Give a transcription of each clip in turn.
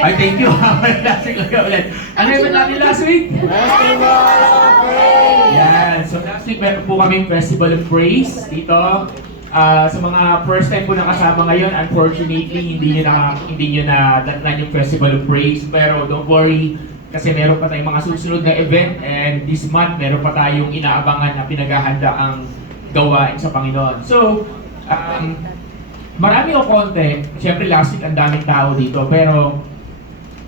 Ay, thank you. Last week lang ulit. Ano yung natin last week? Festival of Praise! Yan. So last week meron po kaming Festival of Praise dito. Sa mga first time po nakasama ngayon, unfortunately, hindi nyo na datnan yung Festival of Praise. Pero don't worry, kasi meron pa tayong mga susunod na event, and this month meron pa tayong inaabangan na pinaghahanda ang gawain sa Panginoon. So, marami o konti, siyempre last week ang daming tao dito, pero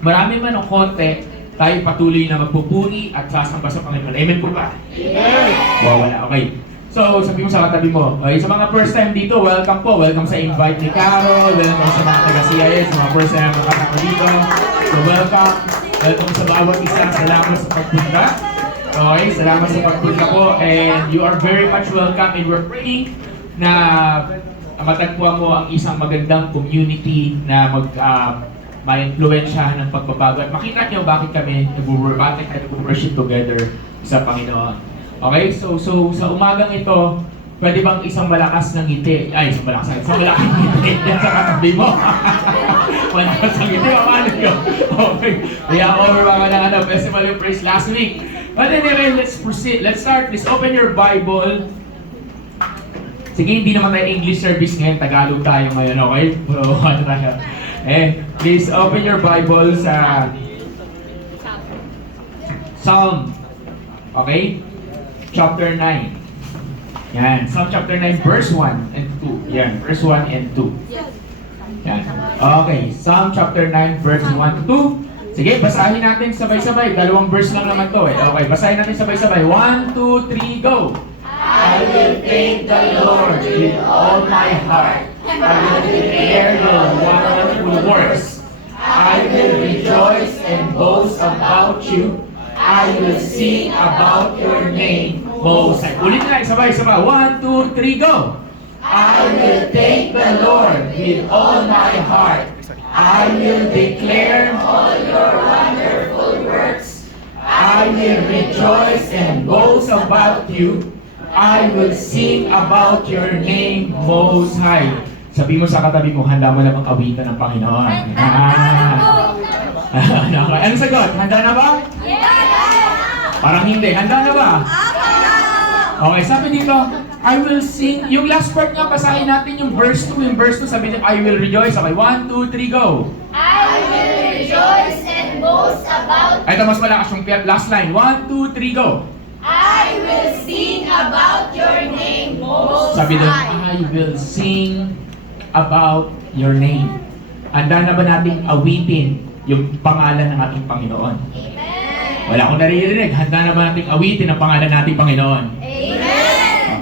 marami man o konti, tayo patuloy na magpupuri at sasamba sa Panginoon. Amen po ba? Amen! Wow, wala. Okay. So, sabi mo sa katabi mo, okay, sa mga first time dito, welcome po. Welcome sa invite ni Carol, welcome sa mga taga-CIS, mga first time makasama dito. So, welcome. Welcome sa bawat isa. Salamat sa pagpunta. Okay, salamat sa pagpunta po. And you are very much welcome, and we're praying na matagpuan mo ang isang magandang community na ma-influensyahan ng pagbabago. At makita niyo bakit kami nag-worship together sa Panginoon. Okay, so sa umagang ito, pwede bang isang malakas ng ngiti? Ay, isang malakas ngiti yan sa katabi mo. Malakas ng ngiti, paano yun? Okay, kaya over mga ng Festival of Praise last week. But anyway, let's proceed. Let's start. Please open your Bible. Sige, hindi naman tayo English service ngayon. Tagalog tayo ngayon, okay? So, ano tayo? Please open your Bible sa Psalm. Okay? Chapter 9. Yan. Psalm chapter 9, verse 1 and 2. Yan. Verse 1 and 2. Yan. Okay. Psalm chapter 9, verse 1 to 2. Sige, basahin natin sabay-sabay. Dalawang verse lang naman to eh. Okay, basahin natin sabay-sabay. 1, 2, 3, go! I will thank the Lord with all my heart. I will declare your wonderful works. I will rejoice and boast about you. I will sing about your name, Most High. Ulit na, sabay-sabay. 1, 2, 3, go! I will thank the Lord with all my heart. I will declare all your wonderful works. I will rejoice and boast about you. I will sing about your name, Most High. Sabi mo sa katabi mo, handa mo na bang awitan ng Panginoon? Ano sagot? Handa na ba? Parang hindi. Handa na ba? Okay, sabi dito, I will sing. Yung last part nga, basahin natin yung verse 2. Yung verse 2, sabi niya, I will rejoice. Okay, 1, 2, 3, go! I will rejoice and boast about Ito, mas malakas yung last line. 1, 2, 3, go! I will sing about your name, Most Sabi doon, High. I will sing about your name. Handa na ba nating awitin yung pangalan ng ating Panginoon? Amen. Wala akong naririnig. Handa na ba nating awitin ang pangalan ng ating Panginoon? Amen.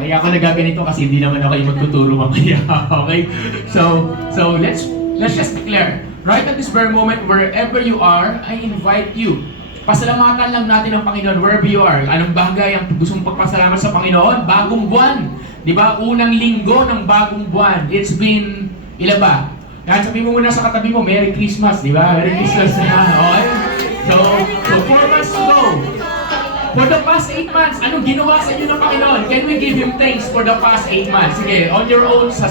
Kaya ako nagaganito kasi hindi naman ako yung magtuturo mamaya. Okay? So let's just declare. Right at this very moment, wherever you are, I invite you. Pasalamatan lang natin ang Panginoon wherever you are. Anong bagay ang gusto mong pagpasalamat sa Panginoon? Bagong buwan. Di ba? Unang linggo ng bagong buwan. It's been, ilan ba? Yan, sabi mo muna sa katabi mo, Merry Christmas, di ba? Merry Christmas na. Okay? So 4 months to go. For the past 8 months, anong ginawa sa inyo ng Panginoon? Can we give Him thanks for the past 8 months? Sige, on your own, sa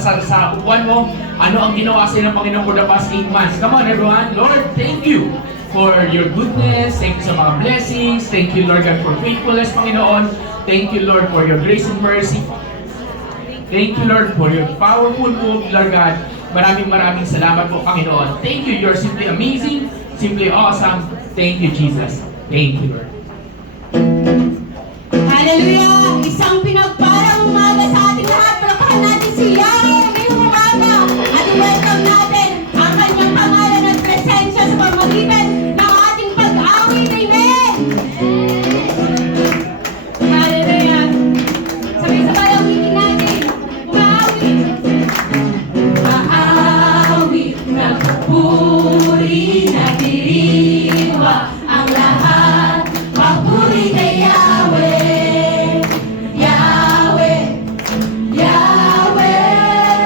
upuan mo, ano ang ginawa sa inyo ng Panginoon for the past 8 months? Come on, everyone. Lord, thank you for your goodness. Thank you sa mga blessings. Thank you, Lord God, for faithfulness, Panginoon. Thank you, Lord, for your grace and mercy. Thank you, Lord, for your powerful move, Lord God. Maraming salamat po, Panginoon. Thank you. You're simply amazing, simply awesome. Thank you, Jesus. Thank you, Lord. Hallelujah! Isang pinagparang umaga sa ating lahat. Palakpakan natin si Yahweh ngayong umaga. At welcome natin ang kanyang pangalan at presensya sa pamamagitan ng ating pag-awit. Amen! Hallelujah! Sabay-sabay awitin natin. Umaawit. Aawit, nagpupuri, nagdiriwa ang lahat. Papuri kay Yahweh, Yahweh, Yahweh.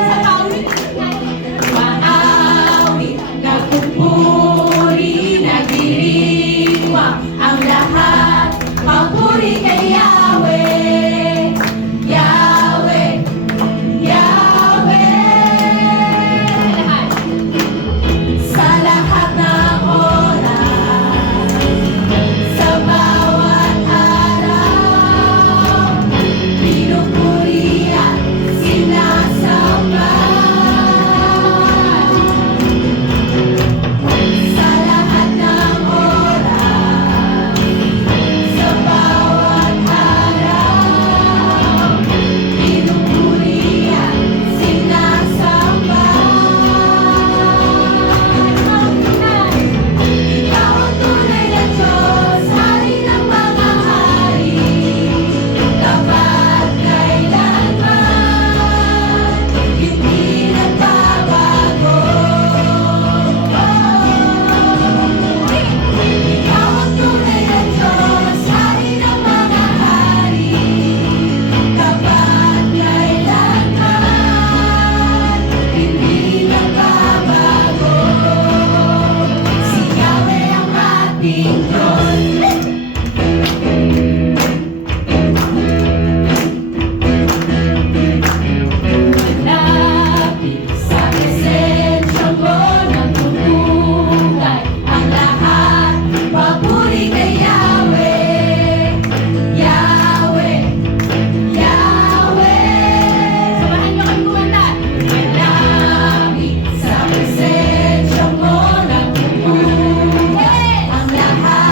Sa pawit natin, maawit, nagpupuri, nagdiriwa ang lahat. Papuri kay Yahweh, Yahweh, Yahweh. Sa lahat ng aming Diyos. Malapit sa presensya mo, nagtutulay ang lahat. Papuri kay Yahweh, Yahweh, Yahweh. Samahan niyo kami kumanta. Malapit sa presensya mo, nagtutulay ang lahat.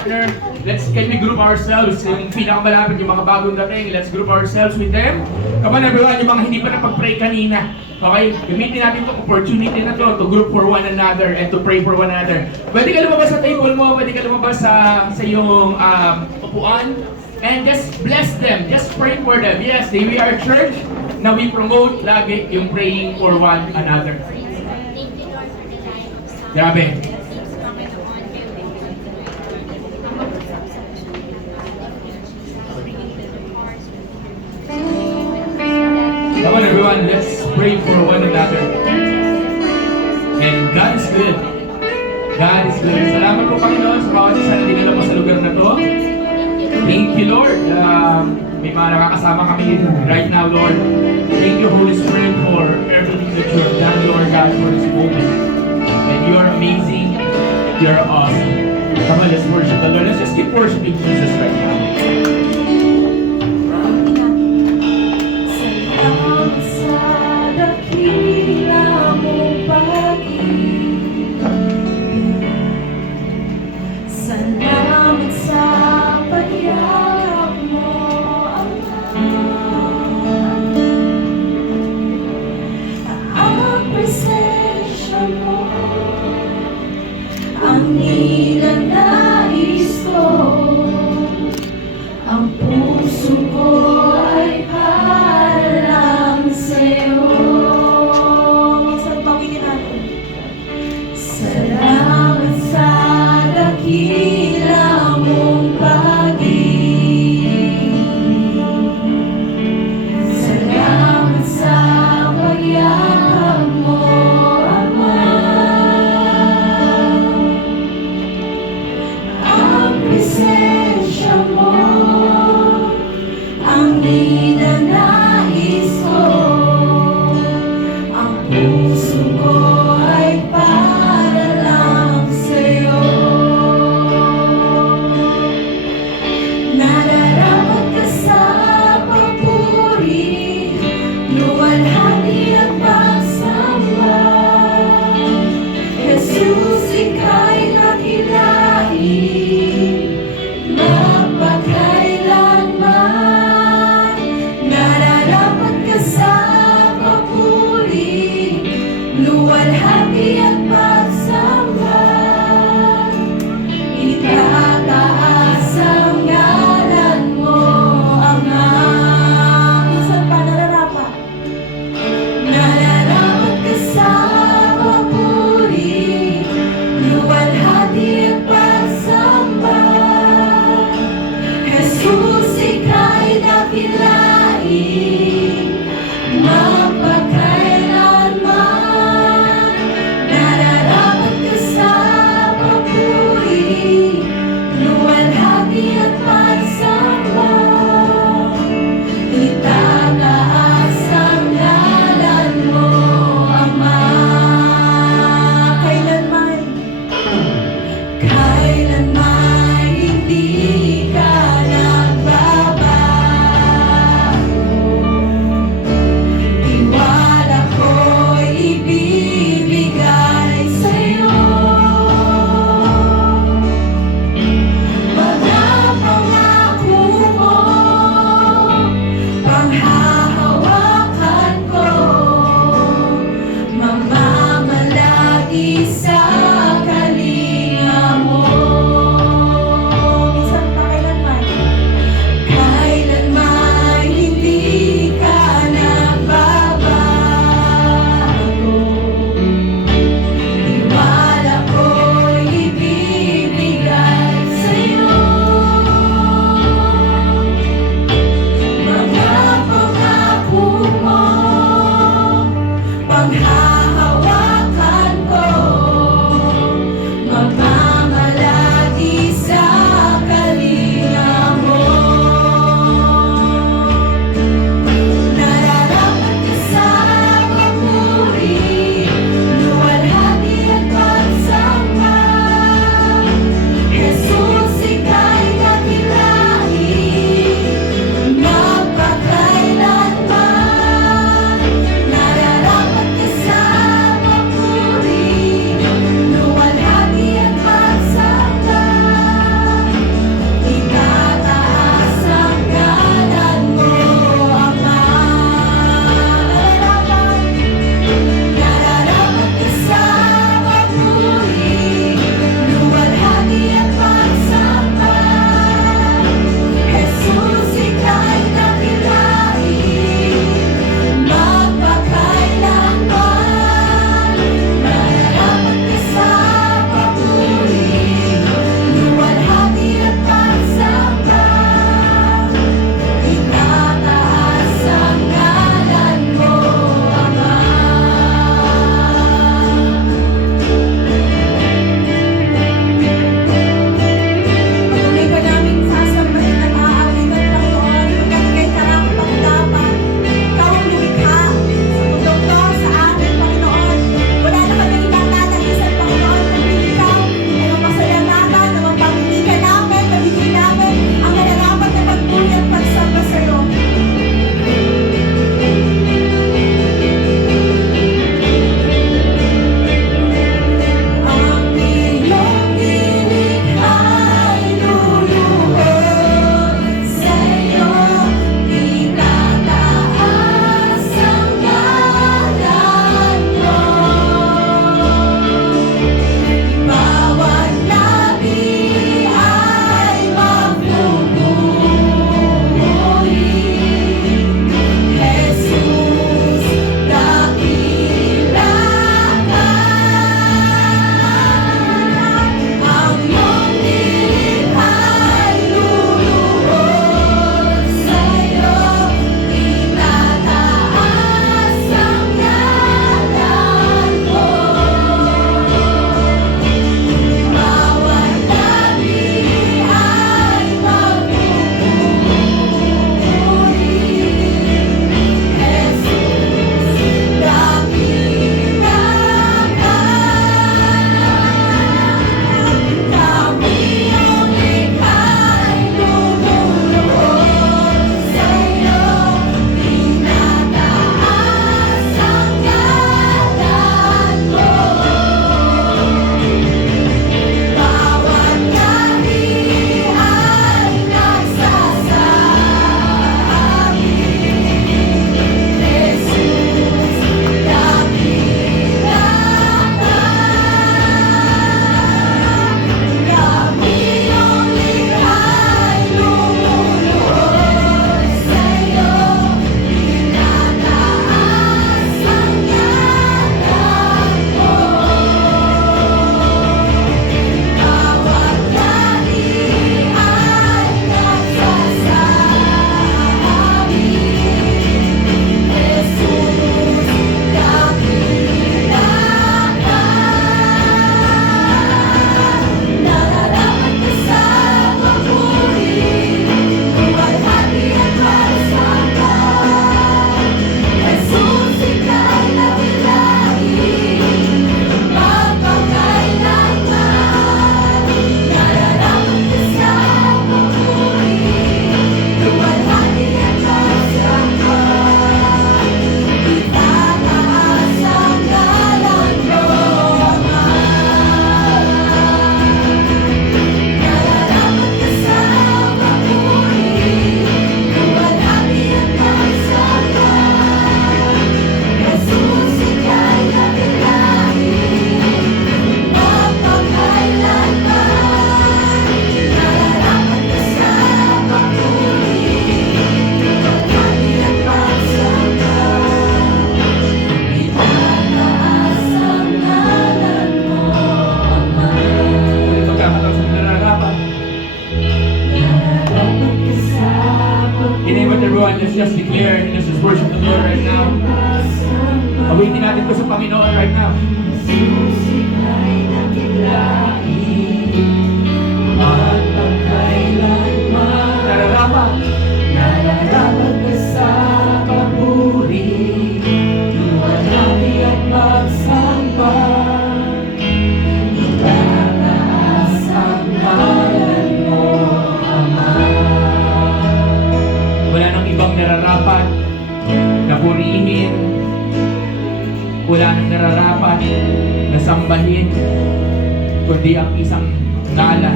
partner. Can we group ourselves? Yung pinakamalapit, yung mga bagong dating, let's group ourselves with them. Come on everyone, yung mga hindi pa nakapag-pray kanina. Okay, gamitin natin itong opportunity na to group for one another and to pray for one another. Pwede ka lumabas sa table mo, pwede ka lumabas sa iyong upuan, and just bless them, just pray for them. Yes, we are a church na we promote lagi yung praying for one another. Grabe. Come on everyone, let's pray for one another. And God is good. God is good. Salamat po Panginoon sa bawat isa na dinala mo sa lugar na to. Thank you Lord. May mga nakakasama kami right now Lord. Thank you Holy Spirit for everything that you have done Lord God for this moment. And you are amazing. You are awesome. Come on, let's worship the Lord. Let's just keep worshiping Jesus right now. Salamat sa dakila mong pag-ibig. Salamat sa pagyakap mo, Ama. Ang presensya mo, ang ninanais ko, ang puso ko ay para lang sa'yo. Minsan pangingin natin. Salamat sa dakila mong pag-ibig. Salamat sa pagyakap mo, Ama. Ang presensya mo, ang ninanais ko, ang puso ko ay para lang sa'yo. Nararapat ka sa papuri, luwalhati at pagsamba. Jesus, ika'y dakilain, mapakailanman. Nararapat ka sa papuri, luwalhati at pagsamba. Itataas ang ngalan mo, Ama. Minsan pa nararapat. Nararapat ka sa papuri, luwalhati at pagsamba. Jesus, ika'y dakilain, mapakailanman. Nararapat Purihin natin ito sa Panginoon right now. Susikay na kitlain at pagkailanman Nararapat. nararapat ka sa papuri, luwalhati at magsamba. Itataas ang ngalan mo, Ama. Wala nang ibang nararapat na purihin. Wala nang nararapat na sambahin, kundi ang isang ngalan.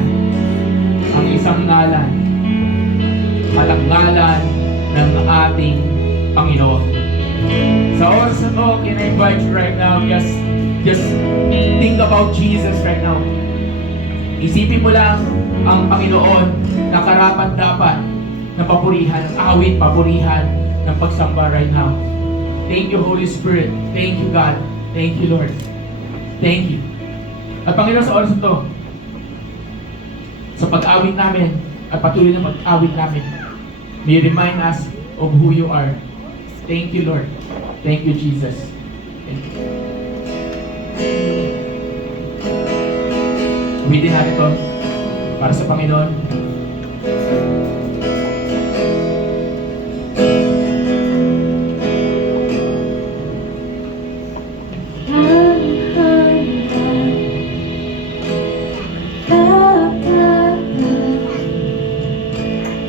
Ang isang ngalan at ang ngalan ng ating Panginoon. Sa oras na to, can I invite you right now, just think about Jesus right now. Isipin mo lang ang Panginoon na karapat dapat na papurihan, awit, papurihan ng pagsamba right now. Thank you, Holy Spirit. Thank you, God. Thank you, Lord. Thank you. At Panginoon, sa oras na to, sa pag-awit namin, at patuloy na pag-awit namin, may remind us of who you are. Thank you, Lord. Thank you, Jesus. Thank you. Uwitin natin ito para sa Panginoon.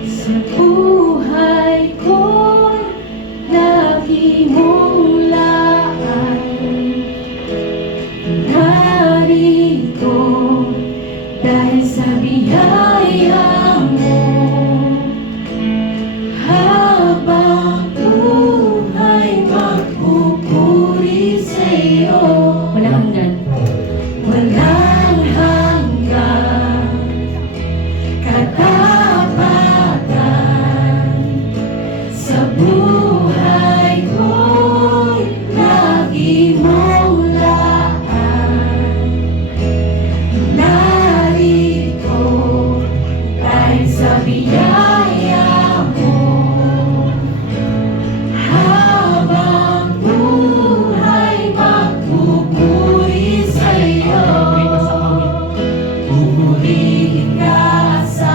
Sa buhay ko'y lagi mong laan. Narito dahil sa biyaya mo, habang buhay magpupuri sa'yo. Walang hanggan. Walang hanggan. Katapatan sa buhay ko'y lagi mong laan. Narito dahil sa biyaya mo, habang buhay magpupuri sa'yo. Purihin ka sa awit. Pupurihin ka sa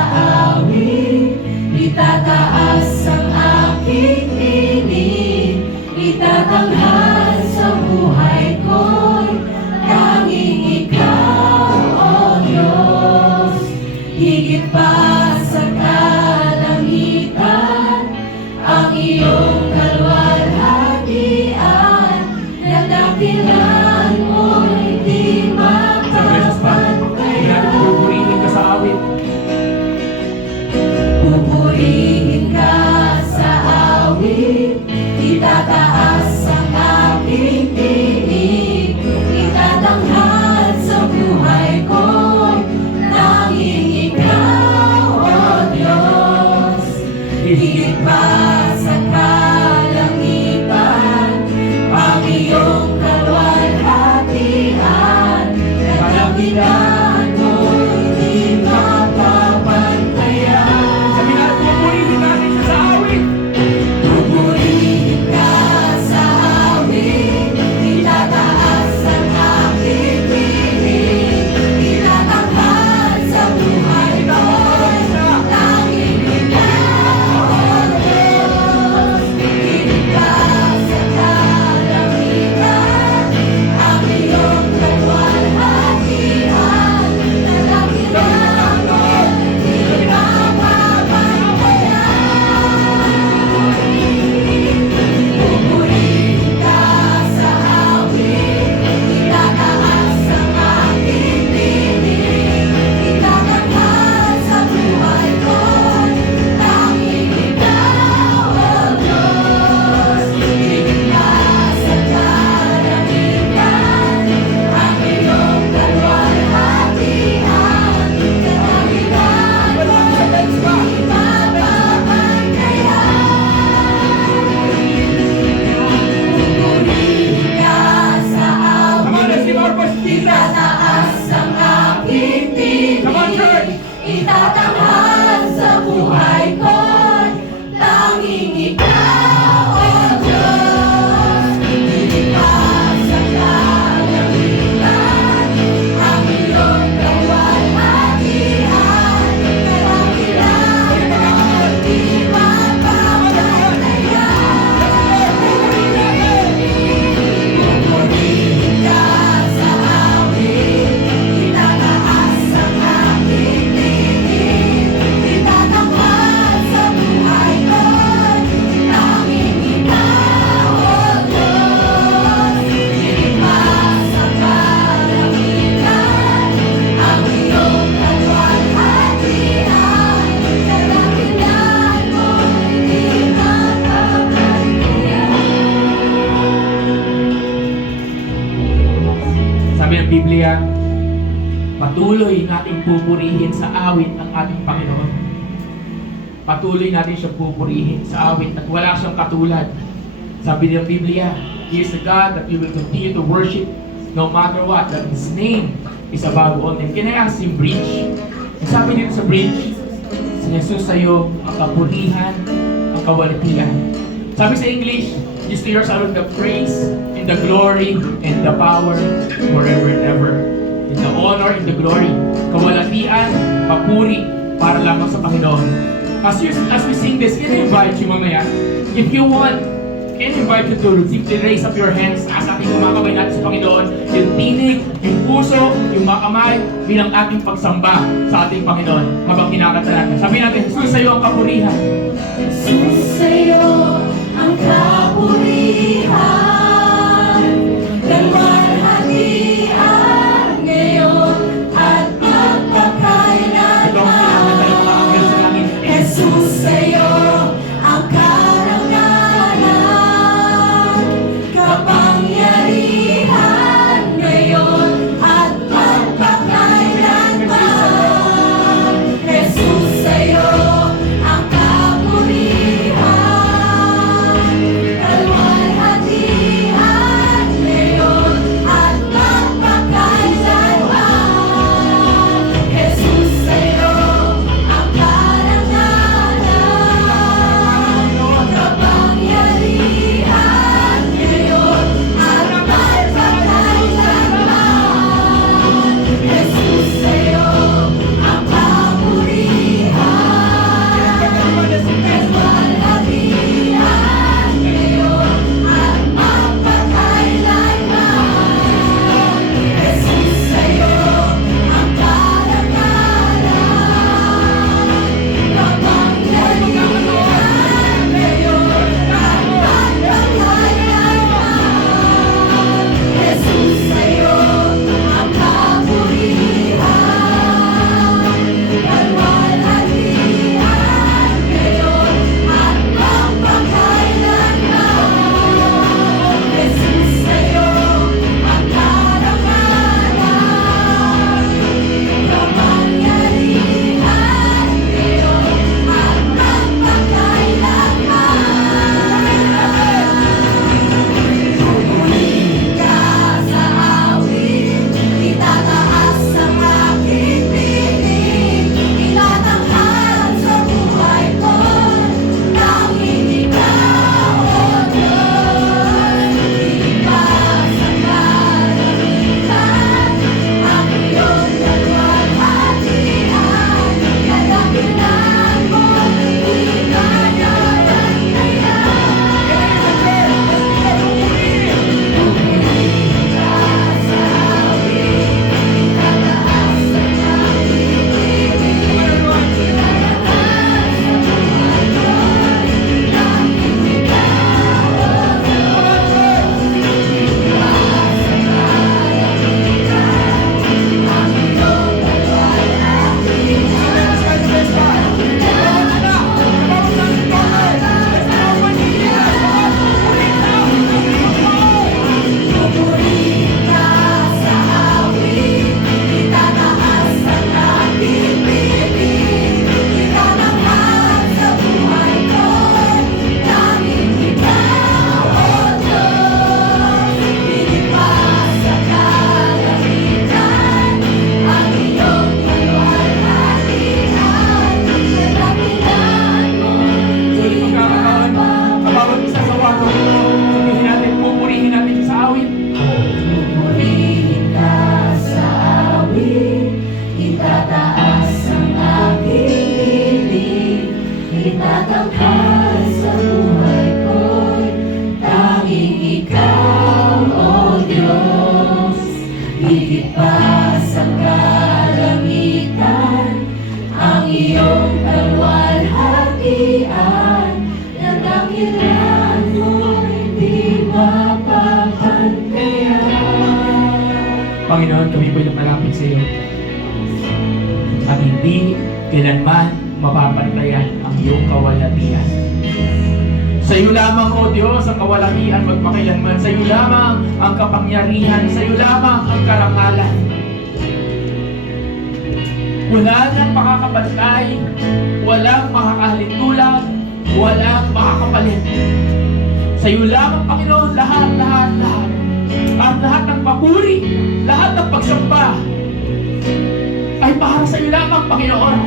awit, itataas ang aking tinig, itatanghal sa buhay ko'y tanging ikaw, O Diyos. Higit pa sa kalangitan, ang iyong kalwalhatian, nagdakilan mo'y di Sa beses pa, mapapantayan. purihin ka sa awit. Pupurihin ka sa awit, itataas ang aking tinig, itatanghal sa buhay ko, tanging ikaw, O Diyos. Higit pa sa kalangitan, ang iyong kalwalhatian, nagdakilan mo'y di mapapantayan. Sabi natin, pupurihin natin siya sa awit. Pupurihin ka sa awit, itataas ang aking tinig, itatanghal sa buhay ko, tanging ikaw, O Diyos. Higit pa sa kalangitan, Sabi ng Biblia, patuloy nating pupurihin sa awit ang ating Panginoon. Patuloy natin siya pupurihin sa awit at wala siyang katulad. Sabi ng Biblia, He is the God that you will continue to worship no matter what, that His name is above all name. Can I ask Him, bridge? Sabi dito sa bridge, si Jesus sa'yo ang kapurihan, ang kawalatian. Sabi sa English, is to yours alone the praise and the glory and the power forever and ever. In the honor and the glory, kawalatian, papuri, para lamang sa Panginoon. As we sing this, can I invite you mamaya? If you want, can I invite you to simply raise up your hands as ating kumakabay natin sa Panginoon, yung tinig, yung puso, yung mga kamay, bilang ating pagsamba sa ating Panginoon habang kinakanta natin. Sabi natin, Jesus sa'yo ang kapurihan. Jesus sa'yo ang kapurihan, kalwalhatian ngayon at magpakailanman. Ito ang kinakanta ng mga anghel sa langit. Jesus sa'yo ang karangalan, kapangyarihan ngayon at magpakailanman. Jesus sa'yo ang kapurihan, kalwalhatian ngayon at magpakailanman. Jesus sa'yo ang karangalan, kapangyarihan ngayon at magpakailanman. Jesus sa'yo ang kapurihan, kalwalhatian ngayon at magpakailanman. Jesus sa'yo ang karangalan, kapangyarihan ngayon at magpakailanman. Jesus sa'yo ang kapurihan, kalwalhatian ngayon at magpakailanman. Jesus sa'yo ang karangalan, kapangyarihan ngayon at magpakailanman. Pupurihin ka sa awit, itataas ang aking piling, itatanghal sa buhay ko, tanging ikaw, O Diyos. Ilipas ang kalamitan, ang iyong kalwalhatian, kadakilan mo, di kaya bantayan. Pupurihin ka sa awit, itataas ang aking piling, itataas sa buhay ko, tanging ikaw, O Diyos. Ilipas ang kalamitan, ang iyong kalwalhatian, pupurihin ka sa awit, itataas ang aking piling, itatanghal sa buhay ko, tanging ikaw, O Diyos. Ilipas ang kalamitan, ang iyong kalwalhatian, kadakilan mo, Sulit di magkakaroon sa bawat isa sa wapo ito. Pupurihin natin siya sa awit. Pupurihin ka sa awit, itataas ang aking piling, itatanghal sa buhay ko'y tanging ikaw, O Diyos. Higit pa sa kalamitan, ang iyong kalwalhatian, nadakilan mo, hindi mapapantayan. Panginoon, kami po'y lumalapit sa iyo. At hindi kailanman mapapantayan ang iyong kawalatian. Sa iyo lamang, O Diyos, ang kawalakian magpakailanman. Sa iyo lamang ang kapangyarihan. Sa iyo lamang ang karangalan. Wala nang makakapantay, walang makakahalintulad, walang makakapalit. Sa iyo lamang, Panginoon, lahat. At lahat ng papuri, lahat ng pagsamba, ay para sa iyo lamang, Panginoon.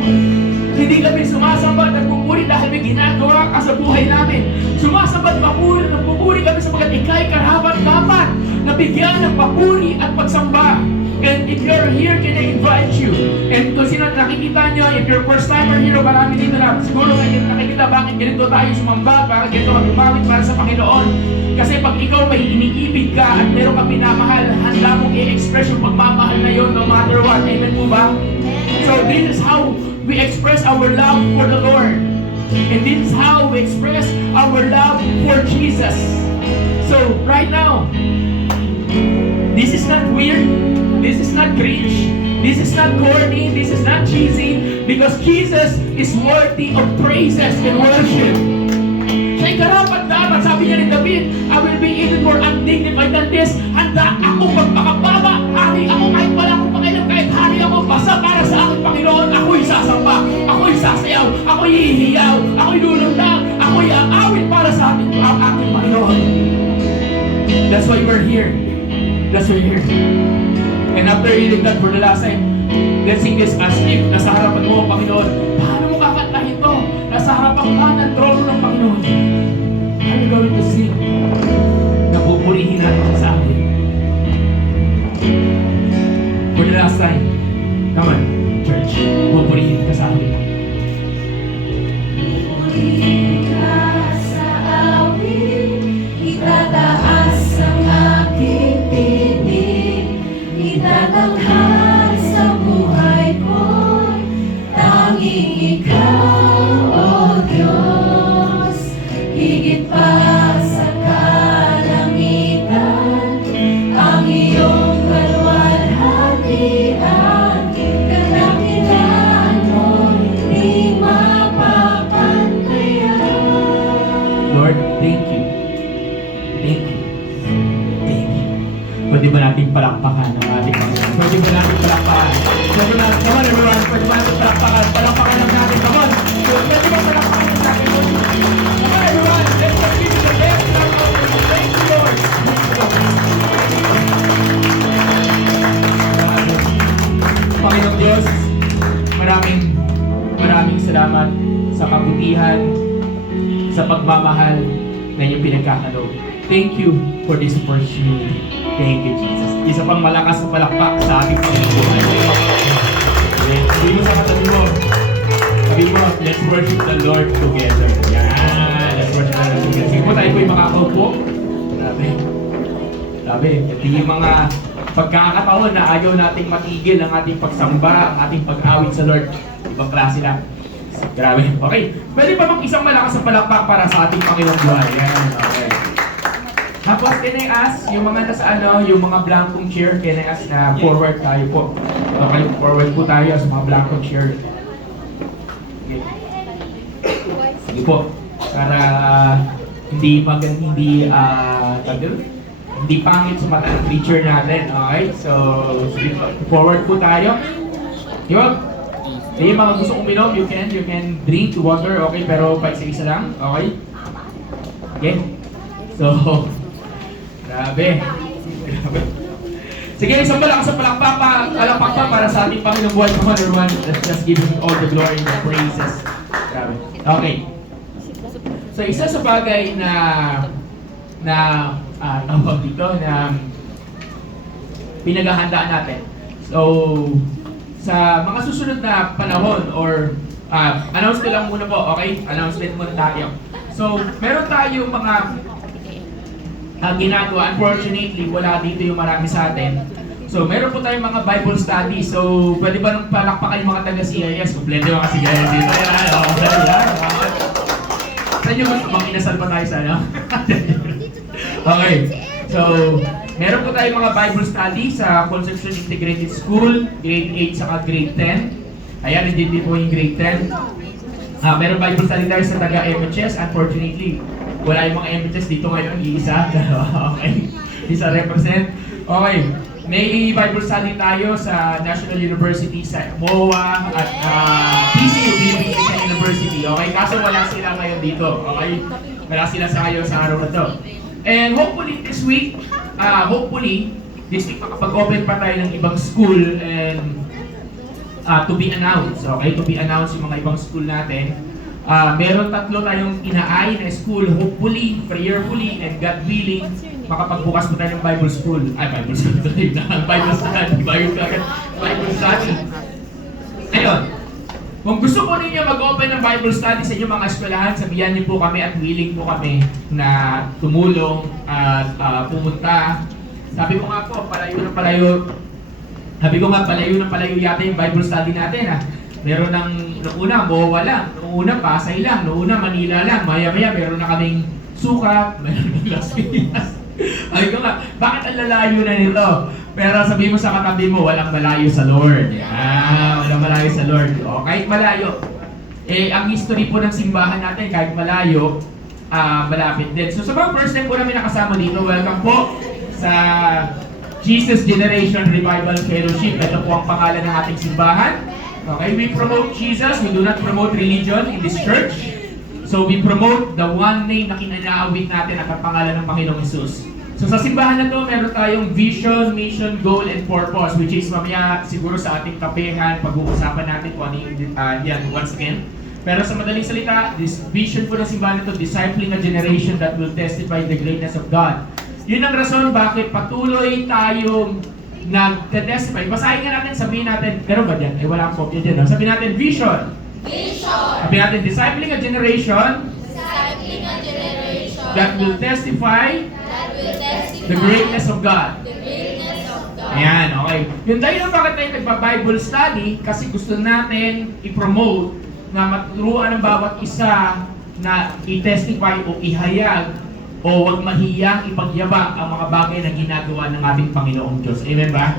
Hindi kami sumasamba at nagpupuri dahil may ginagawa ka sa buhay namin. Sumasamba at nagpupuri kami sapagkat ika'y karapat-dapat na bigyan ng papuri at pagsamba. And if you're here, can I invite you? And kung sino nakikita nyo, if you're first timer here, marami dito na siguro ngayon nakikita bakit ganito tayo sumamba, bakit ganito kami umawit para sa Panginoon. Kasi pag ikaw may iniibig ka at meron kang pinamahal, handa mong i-express yung pagmamahal na yun no matter what. Amen po ba? So this is how we express our love for the Lord. And this is how we express our love for Jesus. So right now, this is not weird. This is not cringe. This is not corny. This is not cheesy. Because Jesus is worthy of praises and worship. Siya'y karapat-dapat, sabi niya ni David, I will be even more undignified than this. Handa ako magpakababa. Hari ako kahit wala akong pakialam, kahit hari ako, basta para sa aking Panginoon, ako'y sasamba, ako'y sasayaw, ako'y hihiyaw, ako'y lulundag, ako'y aawit para sa ating Panginoon. That's why we're here. That's why we're here. And after reading that for the last time, let's sing this as if nasa harapan mo, Panginoon. Paano mo kakantahin to? Nasa harapan ka ng trono ng Panginoon. How are you going to sing? Napupurihin natin sa akin. For the last time, come on, church. Pupurihin ka sa akin. Purihin ka sa awit, itataas ang aking tinig, itatanghal sa buhay ko, tanging ikaw, O Diyos, higit pa sa kalangitan, ang iyong kaluwalhatian, kadakilaan mo'y di mapapantayan. Lord, thank you. Thank you. Thank you. Pwede ba natin palakpakan ang ating Panginoon? Pwede ba natin palakpakan? Pwede ba, come on everyone, pwede ba natin palakpakan? Palakpakan lang natin, come on. Pwede ba palakpakan lang natin? Come on everyone, let's give you the best of our thank you, Lord. Panginoong Diyos, maraming salamat sa kabutihan, sa pagmamahal na inyong pinagkakaloob. Thank you for this opportunity. Thank you, Jesus. Isa pang malakas na palakpak sa ating Panginoon. Sabi mo sa katabi mo, let's worship the Lord together. Yan, let's worship the Lord together. Sige po, tayo po'y makakaupo. Grabe, ito yung mga pagkakataon na ayaw nating matigil ang ating pagsamba, ang ating pag-awit sa Lord. Ibang klase lang. Grabe. Okay. Pwede pa bang isang malakas na palakpak para sa ating Panginoong buhay? Yan. Okay. Tapos, can I ask, yung mga nasa yung mga blankong chair, can I ask na forward tayo po? Okay, forward po tayo sa mga blankong chair. Okay. Sige po. Para hindi pangit sa mata ng teacher natin. Okay? So, sige po. Forward po tayo. Diba? Eh, mga gusto uminom, you can drink water, okay? Pero pa isa-isa lang, okay? Okay? So, grabe. Sige, isang malakas sa palakpak pa para sa ating Panginoong buhay. Come on, everyone. Let's just give Him all the glory and the praises. Grabe. Okay. So, isa sa bagay na tawag dito na pinaghahandaan natin. So, sa mga susunod na panahon or announce ko lang muna po, okay? Announcement muna tayo. So, meron tayong mga ginagawa. Unfortunately, wala dito yung marami sa atin. So, meron po tayong mga Bible study. So, pwede ba nang palakpakan yung mga taga-CIS? Kompleto yung mga CIS dito. Saan nyo gusto bang inasal pa tayo sa ano? Okay. So, meron po tayong mga Bible study sa Concepcion Integrated School, grade 8 saka grade 10. Ayan, hindi po yung grade 10. Meron Bible study tayo sa taga-MHS. Unfortunately, Wala yung mga MHS dito ngayon, isa. Okay. Isa represent. Okay. May Bible study tayo sa National University, sa MOA, at PCU, Philippine Christian University. Okay, kaso wala sila ngayon dito. Okay, wala sila sa ngayon sa araw na to. And hopefully this week, this week makapag-open pa tayo ng ibang school and to be announced. Okay, to be announced yung mga ibang school natin. Meron 3 tayong inaay na school, hopefully, prayerfully, and God willing, makapagbukas po tayo ng Bible school. Bible study. Ayun. Kung gusto po ninyo mag-open ng Bible study sa inyong mga eskwelahan, sabihan niyo po kami at willing po kami na tumulong at pumunta. Sabi ko nga po, palayo ng palayo yata yung Bible study natin ha. Meron nung una, MOA lang. Nung una, Pasay lang. Nung una, Manila lang. Maya-maya, meron na kaming Sukat. Meron ng Las Piñas. Ay ko nga, bakit ang lalayo na nito? Pero sabihin mo sa katabi mo, walang malayo sa Lord. Walang malayo sa Lord. O, kahit malayo. Ang history po ng simbahan natin, kahit malayo, malapit din. So sa mga first time po namin nakasama dito, welcome po sa Jesus Generation Revival Fellowship. Ito po ang pangalan ng ating simbahan. Okay, we promote Jesus, we do not promote religion in this church. So we promote the one name na kinanaawit natin at ang pangalan ng Panginoong Jesus. So sa simbahan na to, meron tayong vision, mission, goal, and purpose, which is mamaya siguro sa ating kapehan, pag-uusapan natin kung ano yung yan once again. Pero sa madaling salita, this vision po ng simbahan na to, discipling a generation that will testify the greatness of God. Yun ang rason bakit patuloy tayong nag-testify. Basahin nga natin, sabihin natin, pero ba dyan? Wala akong copy dyan. No? Sabihin natin, vision. Sabihin natin, discipling a generation that will testify the greatness of God. Ayan, okay. Yung dahil lang bakit tayo nagpa-Bible study, kasi gusto natin i-promote na maturuan ng bawat isa na i-testify o ihayag o huwag mahiyang ipagyabang ang mga bagay na ginagawa ng ating Panginoong Diyos. Amen ba?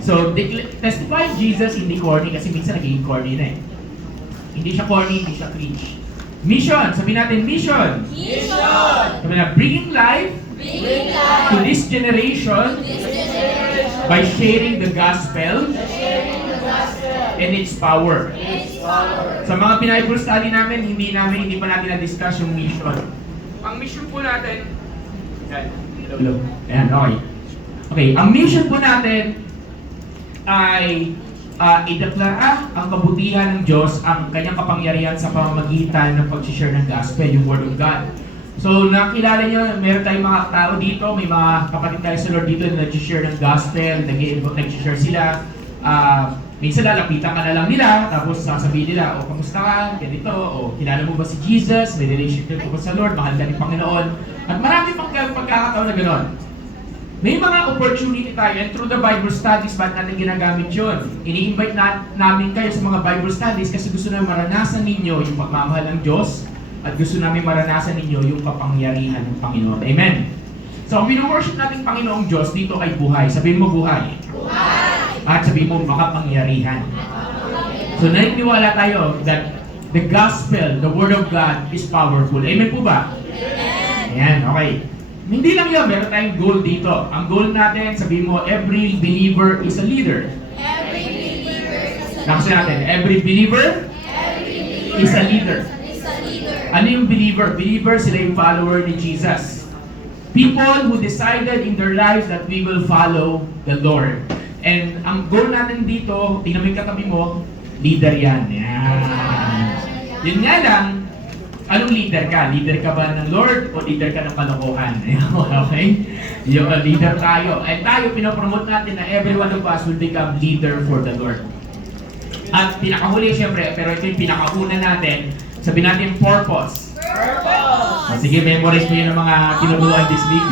So, testify Jesus, hindi corny kasi minsan naging corny na eh. Hindi siya corny, hindi siya cringe. Mission! Sabihin natin, mission! Sabihin natin, bringing life to this generation by sharing the gospel and its power. Sa mga Bible study namin, hindi pa natin na-discuss yung mission. Ang mission po natin, hello. Ayan, okay. Okay, ang mission po natin ay ideklara ang kabutihan ng Diyos, ang kanyang kapangyarihan sa pamamagitan ng pag-share ng gospel, yung Word of God. So, nakilala nyo, meron tayong mga tao dito, may mga kapatid tayo sa Lord dito na nag-share ng gospel, nag-share sila. Minsan lalapitan ka na lang nila, tapos sasabihin nila, o kamusta ka, ganito, o kilala mo ba si Jesus, may relationship ko ba sa Lord, mahal ka ni Panginoon. At marami pang pagkakataon na gano'n. May mga opportunity tayo, and through the Bible studies, ba't natin ginagamit yun? Ini-invite namin kayo sa mga Bible studies kasi gusto namin maranasan ninyo yung pagmamahal ng Diyos at gusto namin maranasan ninyo yung kapangyarihan ng Panginoon. Amen? So, ang wino-worship natin Panginoong Diyos dito ay buhay. Sabihin mo buhay. Buhay! At sabihin mo makapangyarihan. So, naniniwala tayo that the gospel, the Word of God is powerful. Amen po ba? Amen! Ayan, okay. Hindi lang yun, meron tayong goal dito. Ang goal natin, sabihin mo, every believer is a leader. Every believer is a Nakasin natin, every believer is a leader. Ano yung believer? Believer, sila yung follower ni Jesus. People who decided in their lives that we will follow the Lord. And ang goal natin dito, tingnan mo yung katabi mo, leader yan. Yan. Yun nga lang, anong leader ka? Leader ka ba ng Lord o leader ka ng kalokohan? Okay? Yung leader tayo. At tayo, pinopromote natin na every one of us will become leader for the Lord. At pinakahuli, syempre, pero ito yung pinakauna natin, sabihin natin purpose. So, sige, memorize mo yun ng mga tinuruan this week.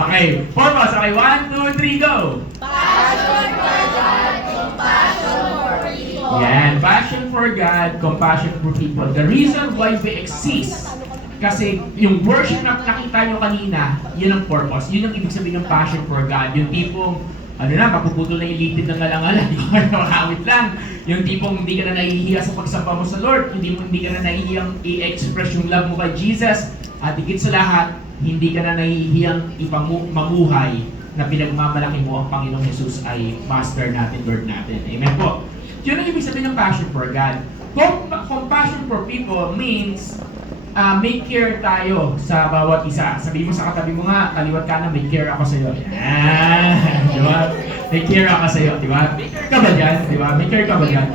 Okay, purpose. Okay, 1, 2, 3, go! Passion for God, compassion for people. Yan, passion for God, compassion for people. The reason why we exist, kasi yung worship na nakita nyo kanina, yun ang purpose. Yun ang ibig sabihin ng passion for God. Yung tipong ano na, mapuputol na yung litid ng alang-alang, makawit lang. Yung tipong hindi ka na nahihiya sa pagsamba mo sa Lord, hindi ka na nahihiyang i-express yung love mo kay Jesus, at higit sa lahat, hindi ka na nahihiyang mamuhay na pinagmamalaki mo ang Panginoong Jesus ay Master natin, Lord natin. Amen po. Yun ang ibig sabihin ng passion for God. Compassion for people means make care tayo sa bawat isa. Sabi mo sa katabi mo nga, kaliwat ka na, may care ako sa'yo. Yan! Di ba? May care ako sa'yo, di ba? May care ka ba dyan? Di ba? May care ka ba dyan?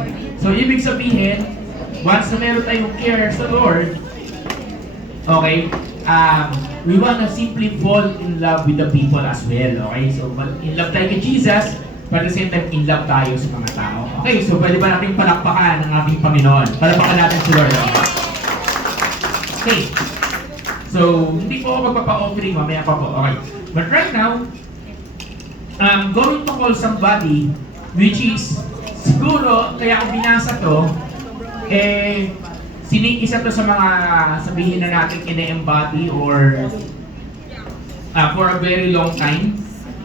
So, ibig sabihin, once na meron tayong care sa Lord, okay, we wanna simply fall in love with the people as well, okay? So, in love tayo kay Jesus, but at the same time, in love tayo sa mga tao. Okay, so pwede ba natin palakpakan ng ating Panginoon? Palakpakan natin si Lord. Okay. So, hindi po ako magpapa-offering, mamaya pa po. Okay. But right now, I'm going to call somebody, which is, siguro, kaya ako binasa to, isa to sa mga sabihin na natin ine-embody or for a very long time.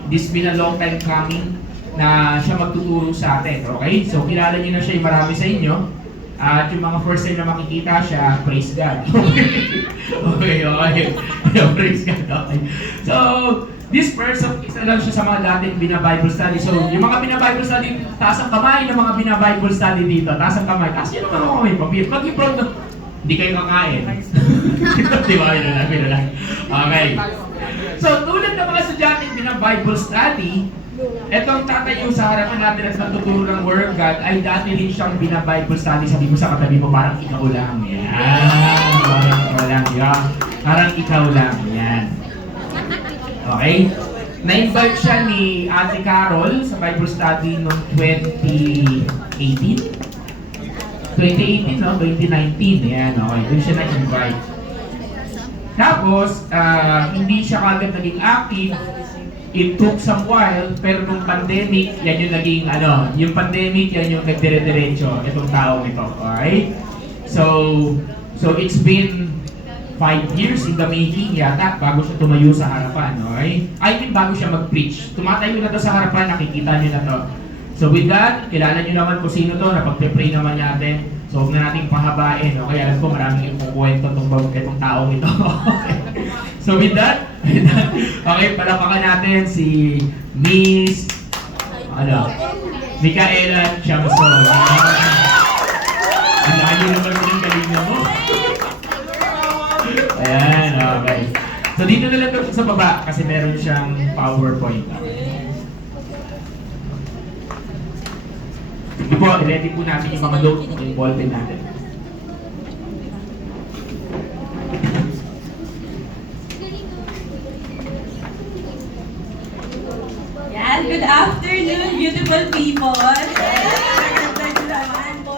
This been a long time coming na siya magtuturo sa atin. Okay? So, kilala niyo na siya yung marami sa inyo. At yung mga first time na makikita siya, praise God. Okay. Praise God. Okay. So, this person, isa lang siya sa mga dating bina-Bible study. So, yung mga bina-Bible study, taas ang kamay ng mga bina-Bible study dito. Taas ang kamay. Taas yun naman ako kamay. Mag-improve na. Hindi kayo kakain. Di ba? Yun lang. Okay. So, tulad ng mga estudyante bina-Bible study, etong tatayo sa harapan natin at nagtuturo ng Word of God ay dati rin siyang bina-Bible study. Sabi mo sa katabi mo, parang ikaw lang. Yan. Parang ikaw lang. Yan. Parang ikaw lang. Yan. Okay? Na-invite siya ni Ate Carol sa Bible study noong 2018. 2018, no? 2019. Yan, okay. Doon siya na-invite. Tapos, hindi siya kagad naging active. It took some while, pero nung pandemic, yan yung naging, yung pandemic, yan yung nagdire-diretso, itong taong ito, okay? So it's been 5 years in the making yata, bago siya tumayo sa harapan, okay? I mean, bago siya mag-preach. Tumatayo na to sa harapan, nakikita niyo na to. So with that, kilala niyo naman kung sino to, napag-pray naman natin. So huwag na nating pahabain, okay? Alam ko maraming ikukwento itong taong ito, okay? So with that, okay, palapakan natin si Miss Micaela Chamson. Ang layo naman mo ng kalinga mo. Ayan, okay. So dito na lang sa baba kasi meron siyang PowerPoint. Sige po, i-ready po natin yung mga notes ng ballpen natin. Good afternoon, beautiful people.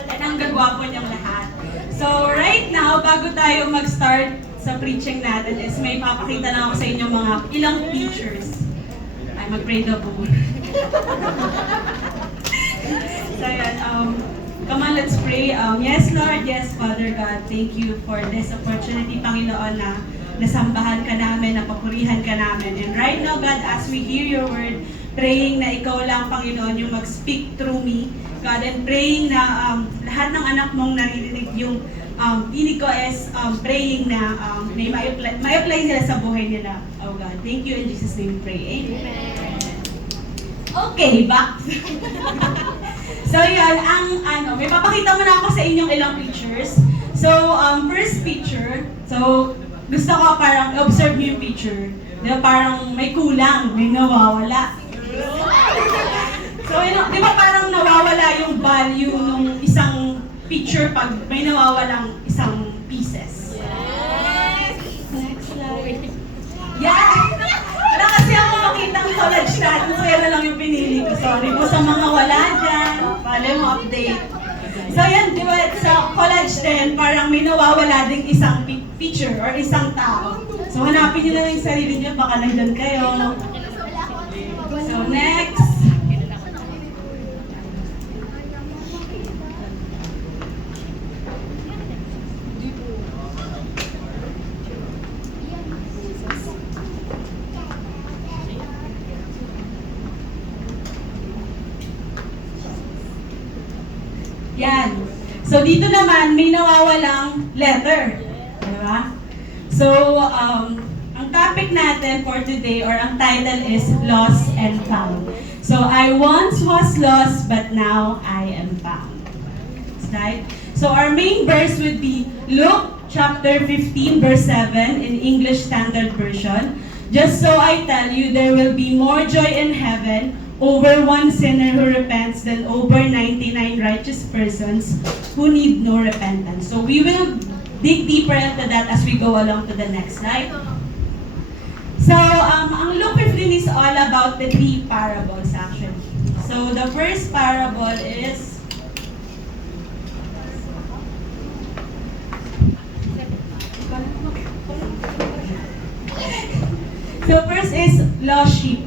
And ang gagwapo niyang lahat. So right now, bago tayo mag-start sa preaching natin is may papakita lang ako sa inyo mga ilang pictures. Ay, mag-pray daw po muna. So yan, come on, let's pray. Yes, Lord, yes, Father God, thank you for this opportunity, Panginoon, na nasambahan ka namin, napapurihan ka namin. And right now, God, as we hear your word, praying na ikaw lang, Panginoon, yung mag-speak through me. God, and praying na lahat ng anak mong naririnig yung tinig ko is praying na may-apply nila sa buhay nila. Oh God, thank you in Jesus' name we pray. Amen. Okay, back. So yan, may papakita mo na ako sa inyong ilang pictures. So, first picture, so gusto ko parang observe mo yung picture. Diba parang may kulang, may nawawala. So, di ba parang nawawala yung value ng isang picture pag may nawawalang isang pieces? Yes! Next slide. Yeah! Wala kasi ako makita ang college natin, so yan na lang yung pinili ko. Sorry po sa mga wala dyan. Follow mo update. So yan, di ba sa college din, parang may nawawala ding isang picture or isang tao. So hanapin nyo na lang yung sarili nyo, baka nandyan kayo. So next. Yan. So, dito naman, may nawawalang letter. Diba? So, ang topic natin for today, or ang title is Lost and Found. So, I once was lost, but now I am found. Right? So, our main verse would be Luke chapter 15, verse 7 in English Standard Version. Just so I tell you, there will be more joy in heaven over one sinner who repents than over 99 righteous persons who need no repentance. So we will dig deeper into that as we go along to the next slide. So, ang Luke 15 is all about the three parables actually. So the first parable is first is lost sheep.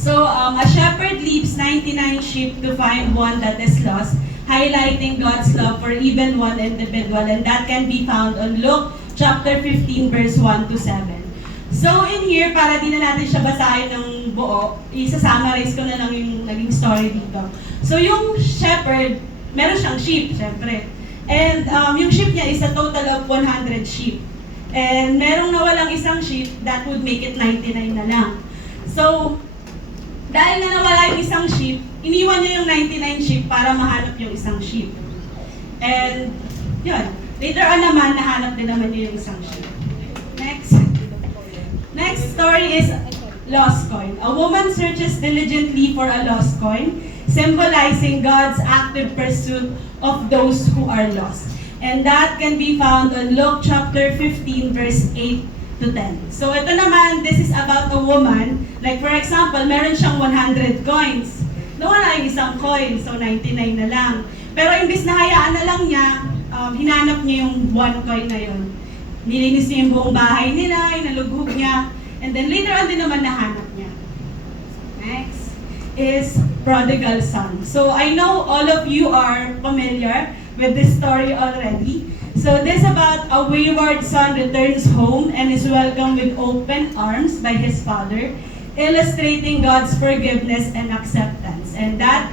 So, a shepherd leaves 99 sheep to find one that is lost, highlighting God's love for even one individual, and that can be found on Luke chapter 15, verse 1 to 7. So, in here, para di na natin siya basahin ng buo, isa-summarize ko na lang yung naging story dito. So, yung shepherd, meron siyang sheep, syempre. And yung sheep niya is a total of 100 sheep. And merong nawalang isang sheep, that would make it 99 na lang. So, dahil na nawala yung isang sheep, iniwan niya yung 99 sheep para mahanap yung isang sheep. And, yun. Later on naman, nahanap din naman niya yung isang sheep. Next. Next story is lost coin. A woman searches diligently for a lost coin, symbolizing God's active pursuit of those who are lost. And that can be found on Luke chapter 15, verse 8 to 10. So ito naman, this is about a woman. Like for example, meron siyang 100 coins. Nawala yung isang coin, so 99 na lang. Pero imbis na hayaan na lang niya, hinanap niya yung 1 coin na yun. Nilinis niya yung buong bahay nila, inalugog niya, and then later on din naman nahanap niya. Next is prodigal son. So I know all of you are familiar with this story already. So this about a wayward son returns home and is welcomed with open arms by his father, illustrating God's forgiveness and acceptance. And that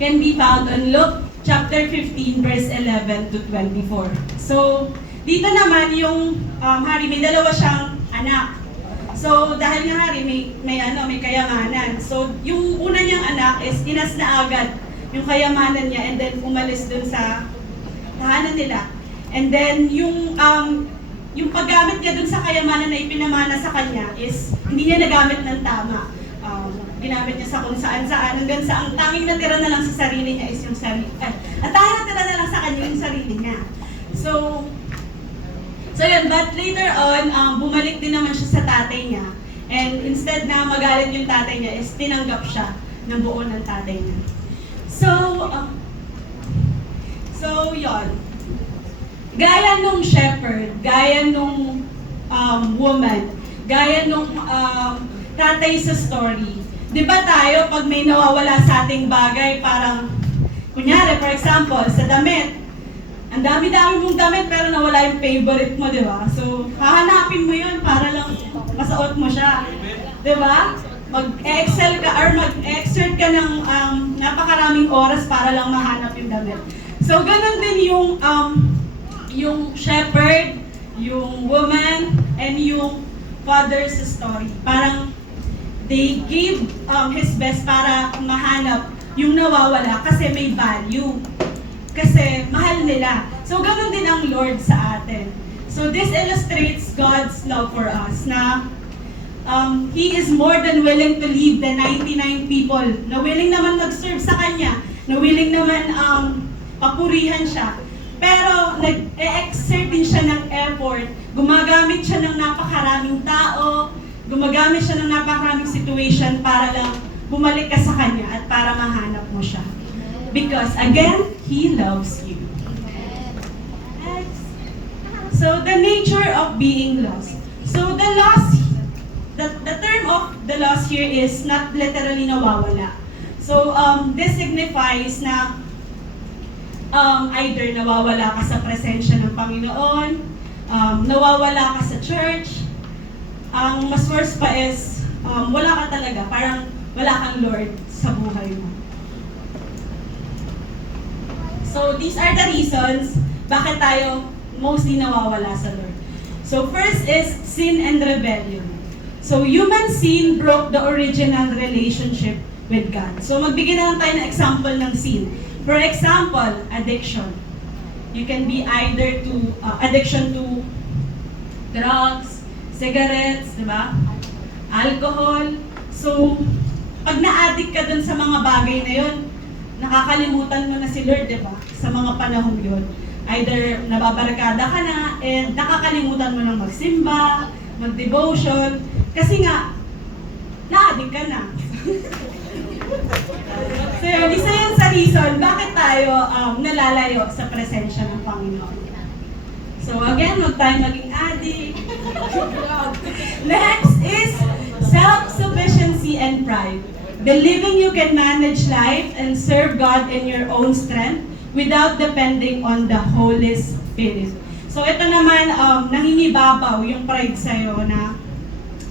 can be found on Luke chapter 15, verse 11 to 24. So dito naman yung hari, may dalawa siyang anak. So dahil nga hari, may kayamanan. So yung una niyang anak is inas na agad yung kayamanan niya and then umalis dun sa tahanan nila. And then yung paggamit niya dun sa kayamanan na ipinamana sa kanya is hindi niya nagamit ng tama. Ginamit niya sa kung saan-saan hanggang sa ang tanging natira na lang sa sarili niya is yung sarili. Ang tanging natira na lang sa kanya yung sarili niya. So yun, but later on, bumalik din naman siya sa tatay niya. And instead na magalit yung tatay niya is tinanggap siya ng buo ng tatay niya. So yun. Gaya nung shepherd, gaya nung woman, gaya nung tatay sa story. Di ba tayo, pag may nawawala sa ating bagay, parang, kunyari, for example, sa damit, ang dami-dami mong damit pero nawala yung favorite mo, di ba? So, hahanapin mo yun para lang masuot mo siya. Di ba? Mag-excel ka or mag-exert ka ng napakaraming oras para lang mahanap yung damit. So, ganun din yung shepherd, yung woman, and yung father's story. Parang they gave his best para mahanap yung nawawala kasi may value. Kasi mahal nila. So, ganun din ang Lord sa atin. So, this illustrates God's love for us na He is more than willing to leave the 99 people na willing naman mag-serve sa Kanya, na willing naman papurihan siya. Pero nag-exert din siya ng effort, gumagamit siya ng napakaraming tao, gumagamit siya ng napakaraming situation para lang bumalik ka sa Kanya at para mahanap mo siya. Because again, He loves you. Next. So the nature of being lost. So the term of the lost here is not literally nawawala. So this signifies na either nawawala ka sa presensya ng Panginoon, nawawala ka sa church, ang mas worse pa is wala ka talaga, parang wala kang Lord sa buhay mo. So these are the reasons bakit tayo mostly nawawala sa Lord. So first is sin and rebellion. So human sin broke the original relationship with God. So magbigay na lang tayo ng example ng sin. For example, addiction. You can be either to addiction to drugs, cigarettes, di ba? Alcohol. So, pag na-addict ka dun sa mga bagay na yun, nakakalimutan mo na si Lord, di ba? Sa mga panahon yun. Either nababarkada ka na, and nakakalimutan mo nang magsimba, mag-devotion, kasi nga, na-addict ka na. So yun, isa yun sa reason bakit tayo nalalayo sa presensya ng Panginoon. So again, huwag tayo maging addict. Next is self-sufficiency and pride. Believing you can manage life and serve God in your own strength without depending on the Holy Spirit. So ito naman, nangingibabaw yung pride sa'yo na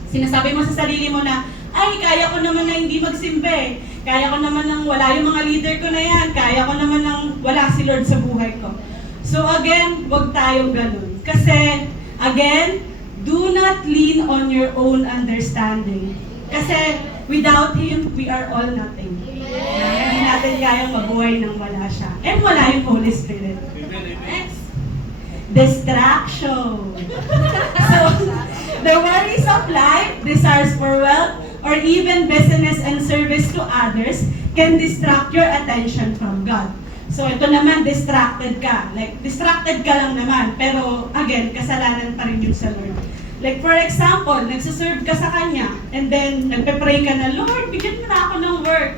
sinasabi mo sa sarili mo na, ay, kaya ko naman na hindi magsimbe. Kaya ko naman nang wala yung mga leader ko na yan. Kaya ko naman nang wala si Lord sa buhay ko. So again, wag tayong ganun. Kasi, again, do not lean on your own understanding. Kasi, without Him, we are all nothing. Hindi natin kayang mabuhay nang wala siya. And wala yung Holy Spirit. Next. Distraction. So, the worries of life, desires for wealth, or even business and service to others can distract your attention from God. So ito naman, distracted ka. Like, distracted ka lang naman. Pero again, kasalanan pa rin yung sa Lord. Like for example, nagsaserve ka sa Kanya, and then nagpe-pray ka na, Lord, bigyan mo na ako ng work.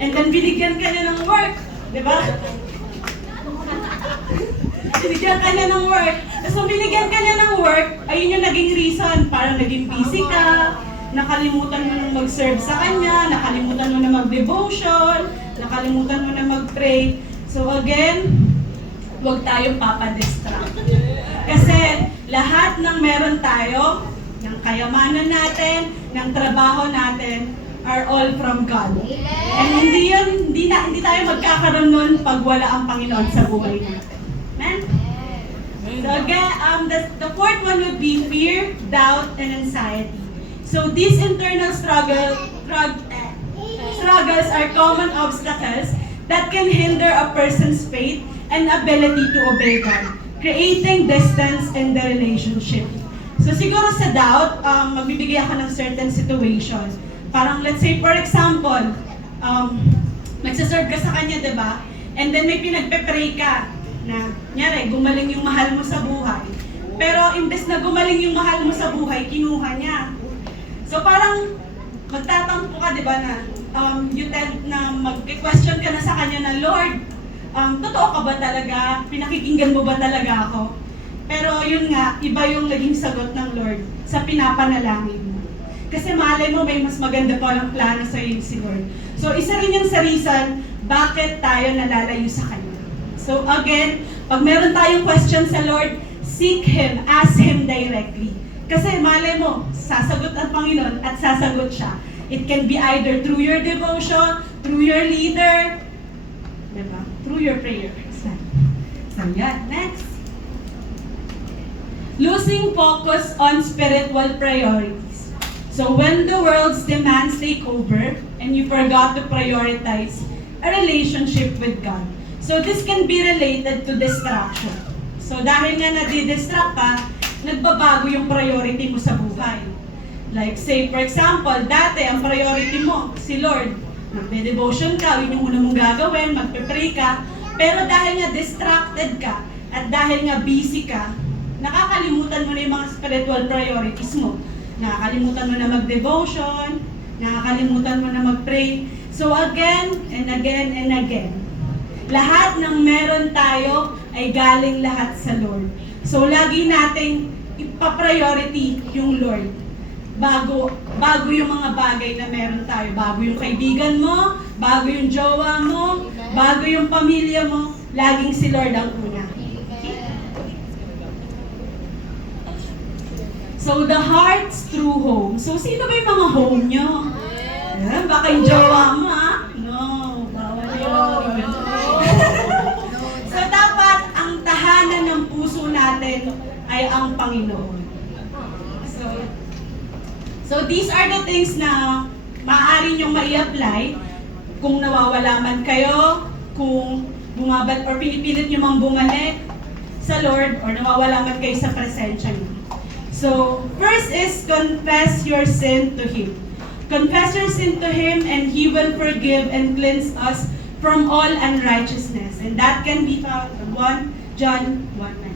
And then binigyan ka niya ng work. Di ba? Binigyan ka niya ng work. So binigyan ka niya ng work, ayun yung naging reason. Parang naging busy ka, nakalimutan mo na mag-serve sa Kanya, nakalimutan mo na mag-devotion, nakalimutan mo na mag-pray. So again, huwag tayong papadistract. Kasi lahat ng meron tayo, ng kayamanan natin, ng trabaho natin, are all from God. And hindi tayo magkakaroon nun pag wala ang Panginoon sa buhay natin. Amen? So again, the fourth one would be fear, doubt, and anxiety. So these internal struggles are common obstacles that can hinder a person's faith and ability to obey God, creating distance in the relationship. So siguro sa doubt, magbibigay ako ng certain situations. Parang let's say for example, nagsaserve ka sa Kanya, diba? And then may pinagpe-pray ka na, nyari, gumaling yung mahal mo sa buhay. Pero imbes na gumaling yung mahal mo sa buhay, kinuha niya. So parang magtatampo ka, di ba, na you tend na mag-question ka na sa Kanya na, Lord, totoo ka ba talaga? Pinakikinggan mo ba talaga ako? Pero yun nga, iba yung naging sagot ng Lord sa pinapanalangin mo. Kasi malay mo, may mas maganda pa lang plano sa iyo si Lord. So isa rin yun sa reason bakit tayo nalalayo sa Kanya. So again, pag meron tayong question sa Lord, seek Him, ask Him directly. Kasi malay mo, sasagot ang Panginoon at sasagot siya. It can be either through your devotion, through your leader, diba? Through your prayer. So yan, next. Losing focus on spiritual priorities. So when the world's demands take over and you forgot to prioritize a relationship with God. So this can be related to distraction. So dahil nga nadidistract ka, nagbabago yung priority mo sa buhay. Like say for example, dati ang priority mo, si Lord. Magde-devotion ka, yun yung una mong gagawin, magpe-pray ka. Pero dahil nga distracted ka, at dahil nga busy ka, nakakalimutan mo na yung mga spiritual priorities mo. Nakakalimutan mo na mag-devotion, nakakalimutan mo na mag-pray. So again, and again, and again, lahat ng meron tayo ay galing lahat sa Lord. So lagi nating ipa-priority yung Lord. Bago yung mga bagay na meron tayo. Bago yung kaibigan mo, bago yung jowa mo, bago yung pamilya mo, laging si Lord ang una. So the heart's true home. So sino ba yung mga home nyo? Baka yung jowa mo, ha? No, bawal yun. So ay ang Panginoon. So these are the things na maaari niyong mai-apply kung nawawala man kayo, kung bumabal or pinipilit niyo mang bumalik sa Lord or nawawala man kayo sa presensya niya. So, first is confess your sin to Him. Confess your sin to Him and He will forgive and cleanse us from all unrighteousness. And that can be found in 1 John 1:9.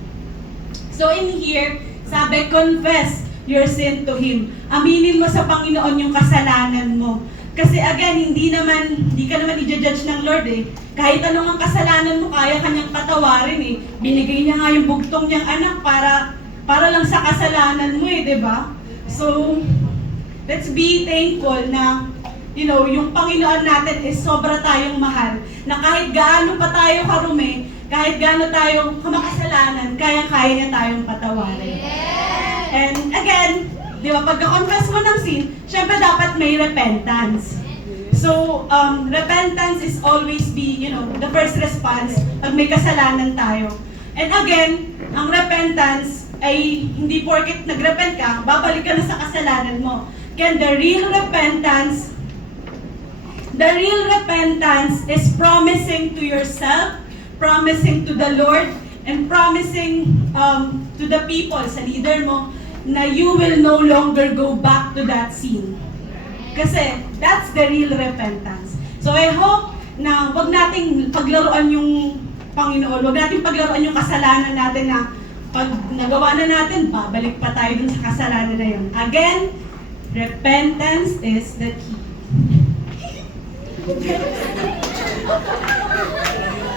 So in here, sabi, confess your sin to Him. Aminin mo sa Panginoon yung kasalanan mo. Kasi again, hindi ka naman i-judge ng Lord eh. Kahit anong ang kasalanan mo, kaya kanyang patawarin eh. Binigay niya nga yung bugtong niyang anak para lang sa kasalanan mo eh, di ba? So, let's be thankful na, yung Panginoon natin is sobra tayong mahal. Na kahit gaano pa tayo karumi, kahit gaano tayo kamakasalanan, kaya-kaya niya tayong patawarin. And again, di ba, pagka-confess mo ng sin, syempre dapat may repentance. So, repentance is always the first response pag may kasalanan tayo. And again, ang repentance ay hindi porket nagrepent ka, babalik ka na sa kasalanan mo. Again, the real repentance is promising to yourself, promising to the Lord, and promising to the people, sa leader mo, na you will no longer go back to that sin. Kasi that's the real repentance. So I hope na wag nating paglaruan yung Panginoon, wag nating paglaruan yung kasalanan natin na pag nagawa na natin, babalik pa tayo dun sa kasalanan na yun. Again, repentance is the key.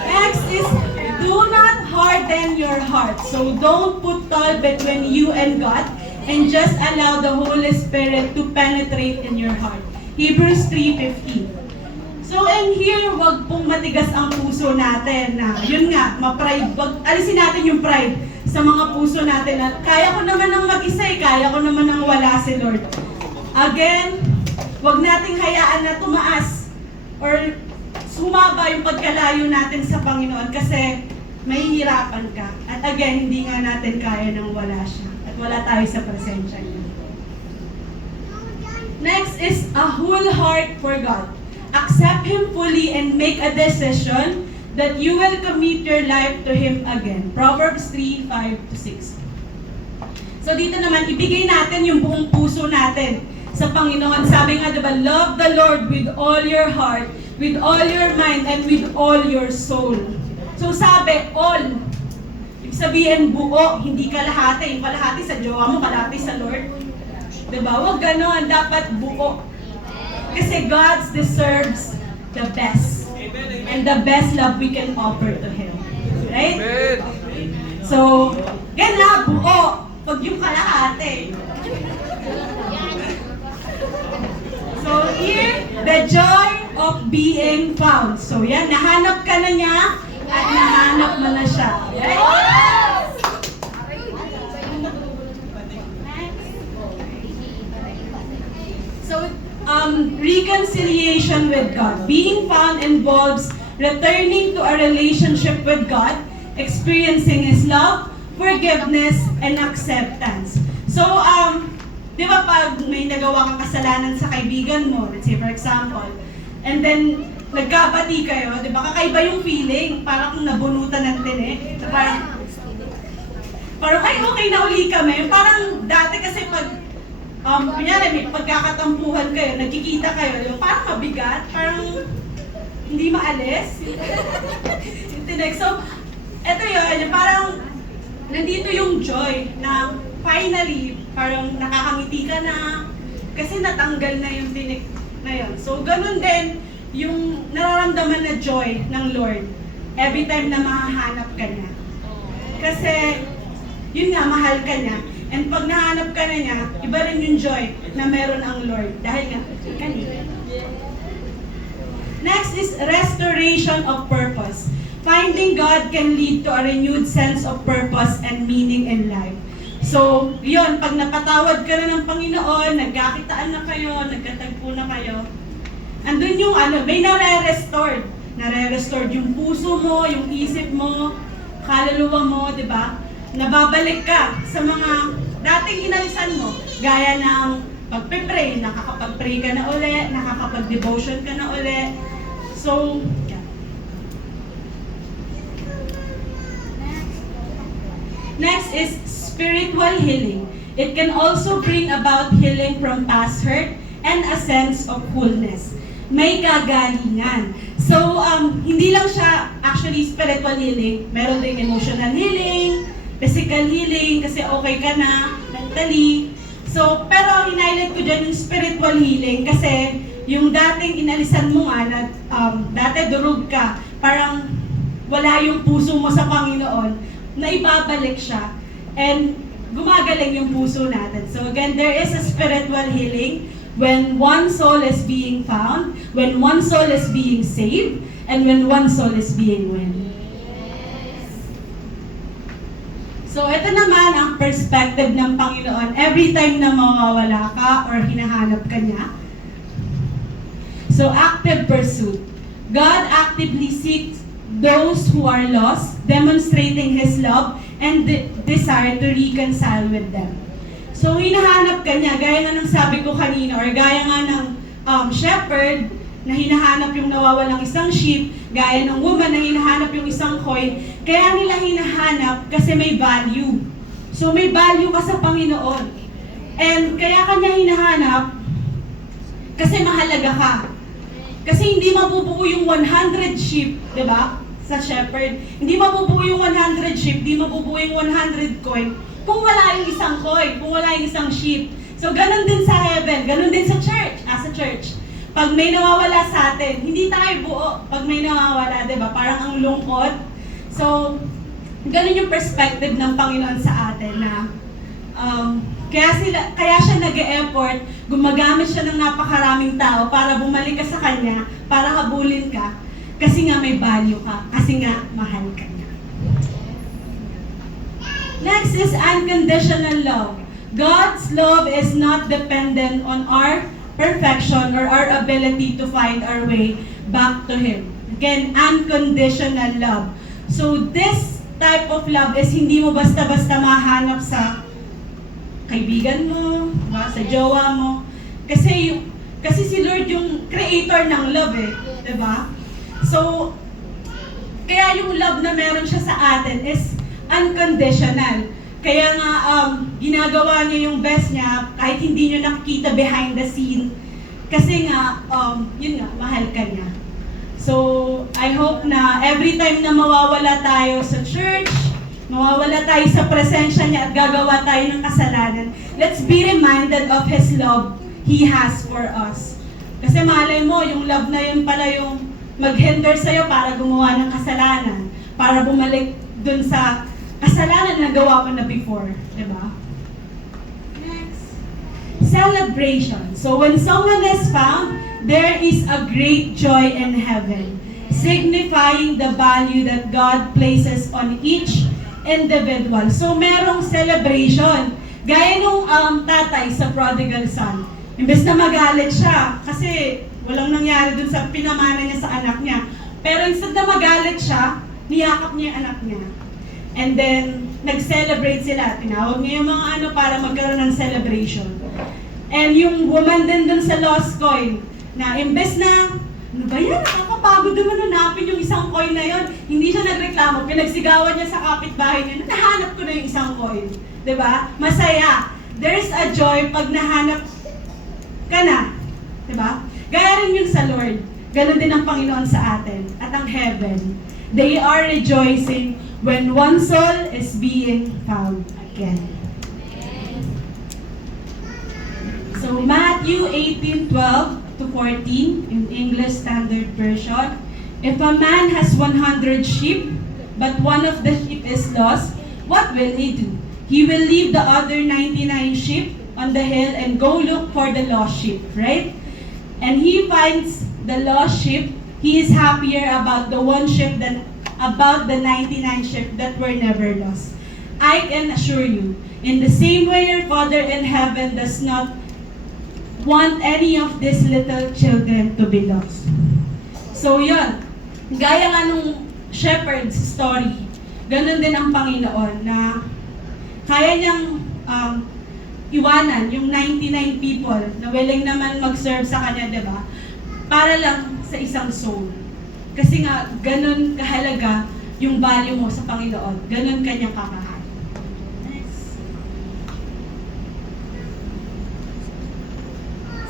Next is, do not harden your heart. So don't put toll between you and God and just allow the Holy Spirit to penetrate in your heart. Hebrews 3:15. So in here, wag pong matigas ang puso natin na, yun nga, ma-pride. Alisin natin yung pride sa mga puso natin na kaya ko naman ng mag-isa kaya ko naman ng wala si Lord. Again, wag nating hayaan na tumaas or sumaba yung pagkalayo natin sa Panginoon kasi mahihirapan ka. At again, hindi nga natin kaya nang wala siya. At wala tayo sa presensya niya. Next is a whole heart for God. Accept Him fully and make a decision that you will commit your life to Him again. Proverbs 3:5-6. So dito naman, ibigay natin yung buong puso natin sa Panginoon. Sabi nga, diba, love the Lord with all your heart, with all your mind, and with all your soul. So sabi, all. Ibig sabihin, buo, hindi kalahati. Yung kalahati sa jowa mo, kalahati sa Lord. Diba? Huwag ganon. Dapat buo. Kasi God deserves the best. And the best love we can offer to Him. Right? So, gana, buo. Pag yung kalahati. So here, the joy of being found. So yan, nahanap ka na niya at nahanap mo na siya. Right? So, reconciliation with God. Being found involves returning to a relationship with God, experiencing His love, forgiveness, and acceptance. So, di ba pag may nagawa kang kasalanan sa kaibigan mo, let's say for example, and then nagkabati kayo, di ba kakaiba yung feeling, parang kung nabunutan ng tinik, parang ay okay na uli kami, parang dati kasi pag kunyari may pagkakatampuhan kayo, nagkikita kayo, parang mabigat, parang hindi maalis yung tinik. So, eto yun, parang nandito yung joy na finally, parang nakakangiti ka na kasi natanggal na yung tinik na yun. So, ganun din yung nararamdaman na joy ng Lord every time na mahahanap ka niya. Kasi, yun nga, mahal ka niya. And pag nahanap ka na niya, iba rin yung joy na meron ang Lord. Dahil nga, kanina. Next is restoration of purpose. Finding God can lead to a renewed sense of purpose and meaning in life. So, yun, pag napatawad ka na ng Panginoon, nagkakitaan na kayo, nagkatagpo na kayo, andun yung may nare-restored. Nare-restored yung puso mo, yung isip mo, kaluluwa mo, di ba? nababalik ka sa mga dating inalisan mo, gaya ng pagpe-pray, nakakapag-pray ka na uli, nakakapag-devotion ka na uli. So, yeah. Next is spiritual healing. It can also bring about healing from past hurt and a sense of wholeness. May kagalingan. So, hindi lang siya actually spiritual healing. Meron ding emotional healing, physical healing, kasi okay ka na mentally. So, pero hinighlight ko dyan yung spiritual healing kasi yung dating inalisan mo nga na dati durog ka, parang wala yung puso mo sa Panginoon, na ibabalik siya and gumagaling yung puso natin. So again, there is a spiritual healing when one soul is being found, when one soul is being saved, and when one soul is being won. So ito naman ang perspective ng Panginoon every time na mawawala ka or hinahanap ka niya. So active pursuit. God actively seeks those who are lost, demonstrating His love and desire to reconcile with them. So hinahanap ka niya, gaya nga ng sabi ko kanina, or gaya nga ng shepherd na hinahanap yung nawawalang isang sheep, gaya ng woman na hinahanap yung isang coin, kaya nila hinahanap kasi may value. So may value ka sa Panginoon. And kaya kanya hinahanap kasi mahalaga ka. Kasi hindi mabubuo yung 100 sheep, di ba? Sa shepherd. Hindi mabubuo yung 100 sheep, hindi mabubuo yung 100 coin kung wala yung isang coin, kung wala yung isang sheep. So ganun din sa heaven, ganun din sa church, as a church. Pag may nawawala sa atin, hindi tayo buo pag may nawawala, di ba? Parang ang lungkot. So, ganun yung perspective ng Panginoon sa atin na kaya siya nag-e-effort, gumagamit siya ng napakaraming tao para bumalik ka sa Kanya, para habulin ka, kasi nga may value ka, kasi nga mahal ka niya. Next is unconditional love. God's love is not dependent on our perfection or our ability to find our way back to Him. Again, unconditional love. So this type of love is hindi mo basta-basta mahanap sa kaibigan mo, diba? Sa jowa mo. Kasi si Lord yung creator ng love eh, 'di ba? So kaya yung love na meron siya sa atin is unconditional. Kaya nga ginagawa niya yung best niya kahit hindi niyo nakikita behind the scene. Kasi nga yun nga, mahal ka niya. So I hope na every time na mawawala tayo sa church, mawawala tayo sa presensya niya at gagawa tayo ng kasalanan, let's be reminded of His love He has for us. Kasi malay mo, yung love na yun pala yung mag-hinder sa'yo para gumawa ng kasalanan, para bumalik dun sa kasalanan na gawa mo na before. Diba? Next. Celebration. So when someone is found, there is a great joy in heaven, signifying the value that God places on each individual. So merong celebration. Gaya nung tatay sa prodigal son. Imbes na magalit siya, kasi walang nangyari dun sa pinamana niya sa anak niya. Pero instead na magalit siya, niyakap niya yung anak niya. And then, nag-celebrate sila. Tinawag niya yung mga para magkaroon ng celebration. And yung woman din dun sa lost coin, na imbes na, ano ba yan? Nakakapagod naman hanapin yung isang coin na yon. Hindi siya nagreklamo. Pinagsigawan niya sa kapitbahay niya, nahanap ko na yung isang coin. Diba? Masaya. There's a joy pag nahanap ka na. Diba? Gaya rin yun sa Lord. Ganon din ang Panginoon sa atin. At ang heaven. They are rejoicing when one soul is being found again. So Matthew 18:12 to 14 in English Standard Version. If a man has 100 sheep, but one of the sheep is lost, what will he do? He will leave the other 99 sheep on the hill and go look for the lost sheep, right? And he finds the lost sheep. He is happier about the one sheep than about the 99 sheep that were never lost. I can assure you, in the same way your Father in heaven does not want any of these little children to be lost. So yun, gaya nga nung shepherd's story, ganun din ang Panginoon na kaya niyang iwanan yung 99 people na willing naman mag-serve sa kanya, di ba? Para lang sa isang soul. Kasi nga, ganun kahalaga yung value mo sa Panginoon. Ganun kanyang kamahal. Next.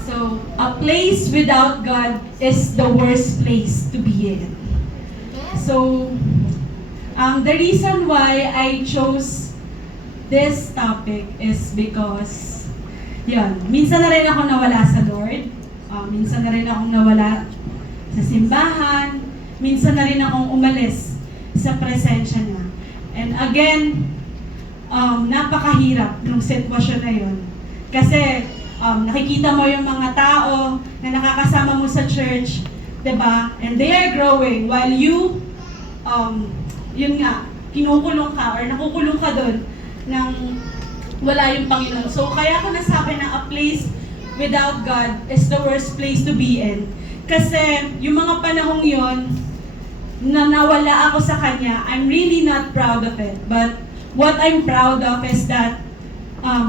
So, a place without God is the worst place to be in. So, the reason why I chose this topic is because, yun, minsan na rin ako nawala sa Lord, minsan na rin akong nawala sa simbahan, minsan na rin akong umalis sa presensya niya. And again, napakahirap ng sitwasyon na yun. Kasi, nakikita mo yung mga tao na nakakasama mo sa church, diba? And they are growing while you, yun nga, kinukulong ka or nakukulong ka doon nang wala yung Panginoon. So, kaya ko nasabi na a place without God is the worst place to be in. Kasi, yung mga panahong yon na nawala ako sa Kanya, I'm really not proud of it. But, what I'm proud of is that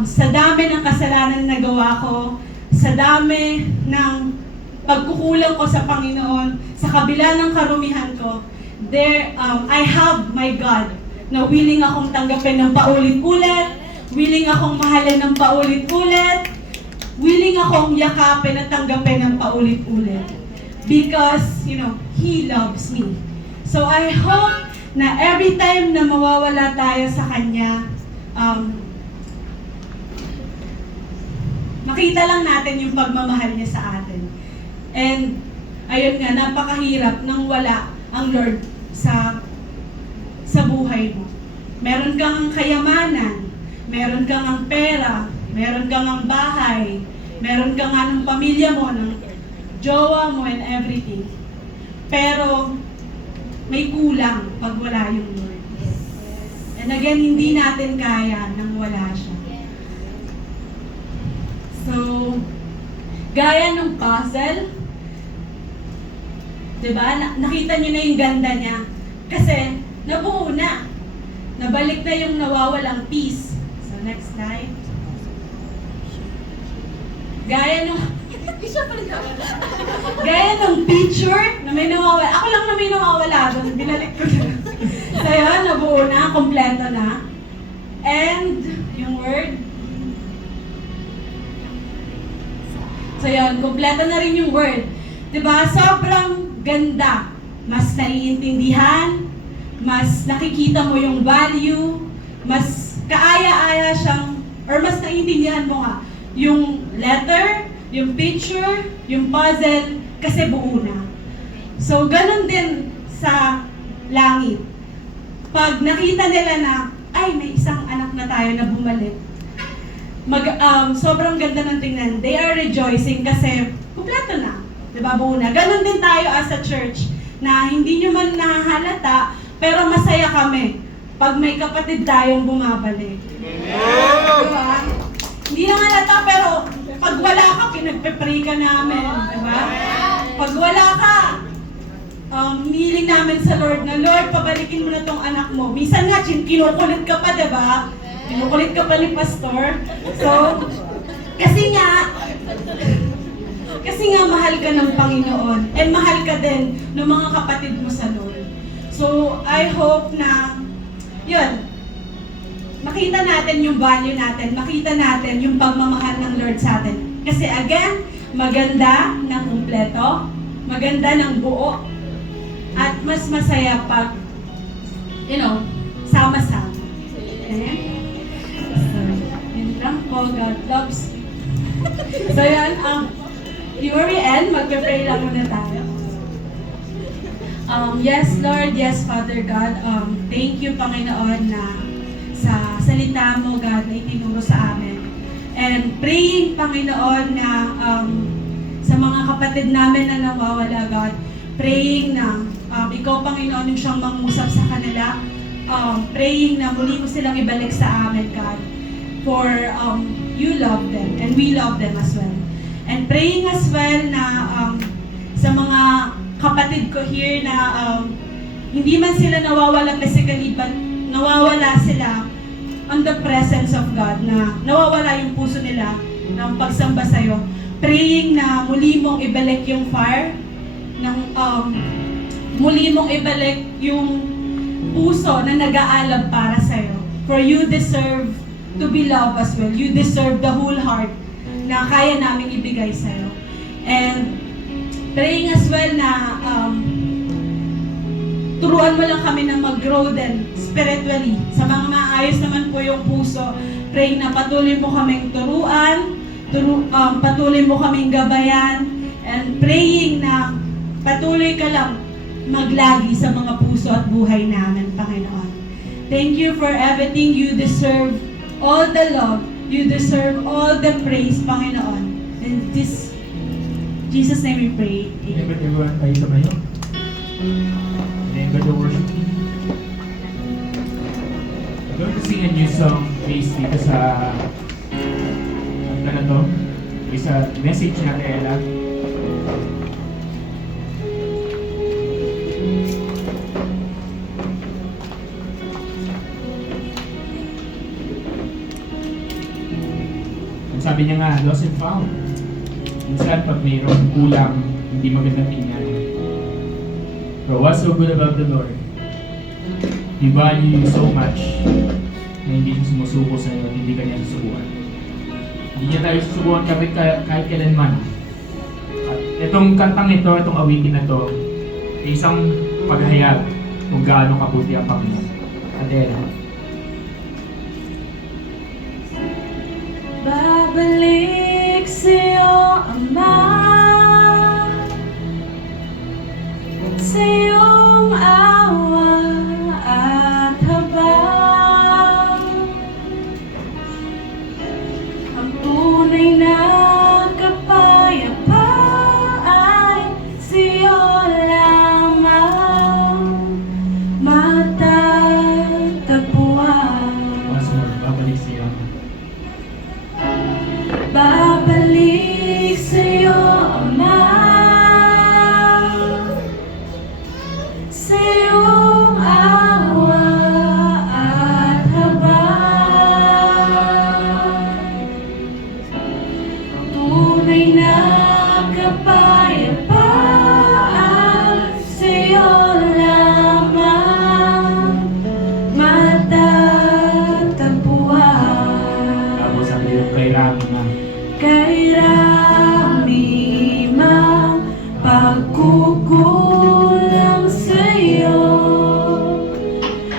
sa dami ng kasalanan na nagawa ko, sa dami ng pagkukulang ko sa Panginoon, sa kabila ng karumihan ko, I have my God na willing akong tanggapin ng paulit-ulit, willing akong mahalin ng paulit-ulit, willing akong yakapin at tanggapin ng paulit-ulit. Because, He loves me. So I hope na every time na mawawala tayo sa Kanya, makita lang natin yung pagmamahal niya sa atin. And, ayun nga, napakahirap nang wala ang Lord sa buhay mo. Meron kang kayamanan, meron kang ang pera, meron kang ang bahay, meron kang ng pamilya mo, ng jowa mo and everything. Pero, may kulang pag wala yung Lord. And again, hindi natin kaya nang wala siya. So, gaya ng puzzle, diba? Nakita niyo na yung ganda niya. Kasi, nabuo na. Nabalik na yung nawawalang piece. So, next slide. Gaya ng picture na may nawawala. Ako lang na may nawawala doon. Binalik ko na. So, yun, nabuo na. Kompleto na. And, yung word. So, yun. Kompleto na rin yung word. Diba? Sobrang ganda. Mas naiintindihan, mas nakikita mo yung value, mas kaaya-aya siyang, or mas naiintindihan mo nga, yung letter, yung picture, yung puzzle, kasi buo na. So, ganun din sa langit. Pag nakita nila na, ay, may isang anak na tayo na bumalik, sobrang ganda ng tingnan. They are rejoicing kasi kumpleto na. Diba, buo na. Ganun din tayo as a church na hindi nyo man nahahalata, pero masaya kami pag may kapatid tayong bumabalik. Diba? Hindi na halata, pero pag wala ka, pinagpe-pray ka namin. Diba? Pag wala ka, hinihiling namin sa Lord na, Lord, pabalikin mo na tong anak mo. Minsan nga, kinukulit ka pa, diba? Kinukulit ka pa ni Pastor. So, kasi nga mahal ka ng Panginoon and mahal ka din ng mga kapatid mo sa Lord. So, I hope na, yun, makita natin yung value natin, makita natin yung pagmamahal ng Lord sa atin. Kasi again, maganda ng kumpleto, maganda ng buo, at mas masaya pag, sama-sama. Okay? So, yun lang po, God loves you. So, yan, before we end, magpe-pray lang muna tayo. Yes, Lord, yes, Father God, thank you, Panginoon, na sa salita mo, God, na itinuro sa amin. And praying, Panginoon, na sa mga kapatid namin na nawawala, God, praying na ikaw, Panginoon, yung siyang mangusap sa kanila, praying na muli mo silang ibalik sa amin, God, for you love them, and we love them as well. And praying as well na sa mga kapatid ko here na hindi man sila nawawala physically, but nawawala sila on the presence of God, na nawawala yung puso nila ng pagsamba sa'yo. Praying na muli mong ibalik yung fire, muli mong ibalik yung puso na nag-aalab para sa'yo. For you deserve to be loved as well. You deserve the whole heart na kaya namin ibigay sa'yo. And praying as well na turuan mo lang kami na mag-grow din spiritually. Sa mga maayos naman po yung puso, praying na patuloy mo kaming turuan, patuloy mo kaming gabayan, and praying na patuloy ka lang maglagi sa mga puso at buhay namin, Panginoon. Thank you for everything. You deserve all the love. You deserve all the praise, Panginoon. In this Jesus' name we pray. Amen. Remember everyone tayo sa mayo? Remember the worship team? I'm going to sing a new song based dito sa ano na to? Isa message na Ella. Sabi niya nga, lost and found. Minsan pag mayroong kulang, hindi maganda tingnan. But what's so good about the Lord? He value you so much na hindi siya sumusuko sa iyo at hindi ka niya susubukan. Hindi niya tayo susubukan kahit kailanman. At itong kantang ito, itong awitin na to, ay isang paghayag kung gaano kabuti ang Panginoon. Adela. Babalik sa'yo, Ama, sa iyong awa at habag. Ang tunay na kapayapaan sa'yo lamang matatagpuan. Once more, babalik siya. Babalik sa'yo, Ama, sa iyong awa at habag. Tunay na kapayapaan sa'yo lamang matatagpuan. Tapos sabi yung kay Rami na, Kay rami mang pagkukulang sa'yo,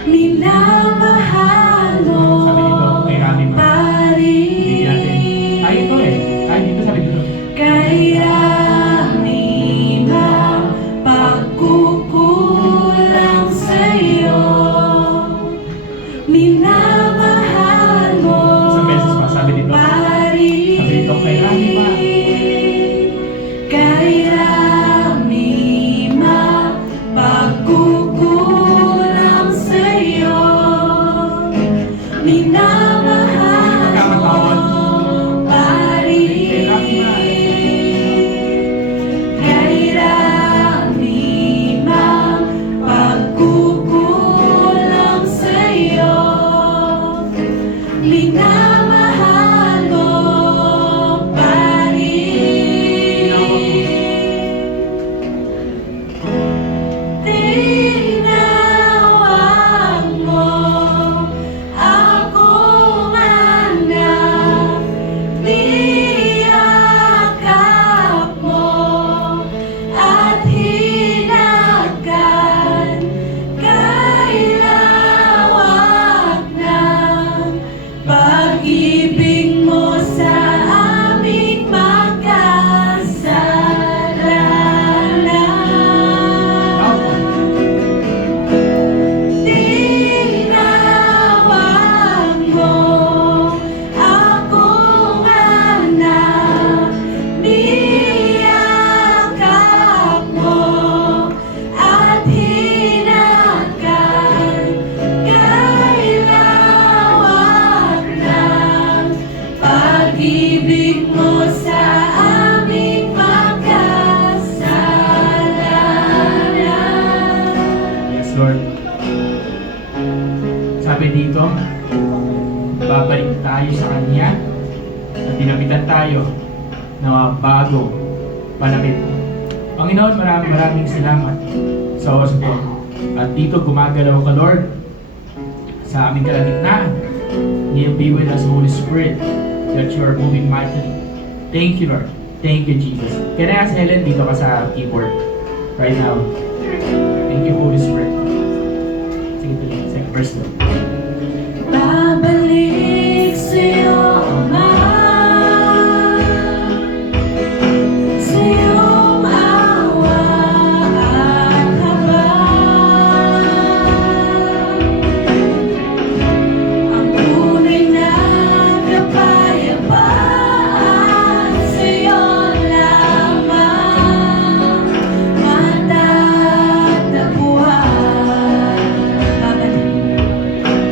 minamahal mo sabi dito, kay Rami ma. pa Hindi natin. Ay, ito eh. Ay, dito sabi dito. Kay rami mang pagkukulang sa'yo, minamahal mo Isang beses pa, sabi dito. Sabi dito, kay Rami ma. Kay rami mang pagkukulang sa'yo, minamahal Magkamatawad. mo pa rin. Kay Rami ma. Kay rami mang pagkukulang sa'yo, minamahal mo pa rin. Tinawag mo akong anak, niyakap mo at hinagan, kay lawak ng pag-ibig mo sa aming makasalanan. Tinawag mo akong anak, niyakap mo at hinagan, kay lawak ng pag-ibig mo sa aming makasalanan. Yes, Lord. Sabi dito, babalik tayo sa Kanya at dinapitan tayo ng mga bagong panapit. Panginoon, maraming salamat sa oras ito. At dito gumagalaw ka, Lord, sa aming kalagitnaan. May be with us, Holy Spirit, that you are moving mightily. Thank you, Lord. Thank you, Jesus. Can I ask Helen, dito ka sa keyboard right now? Thank you, Holy Spirit. Sige, tuloy. Second verse na. Babalik sa'yo, Ama, sa iyong awa at habag. Ang tunay na kapayapaan sa iyo lamang matatagpuan. Babalik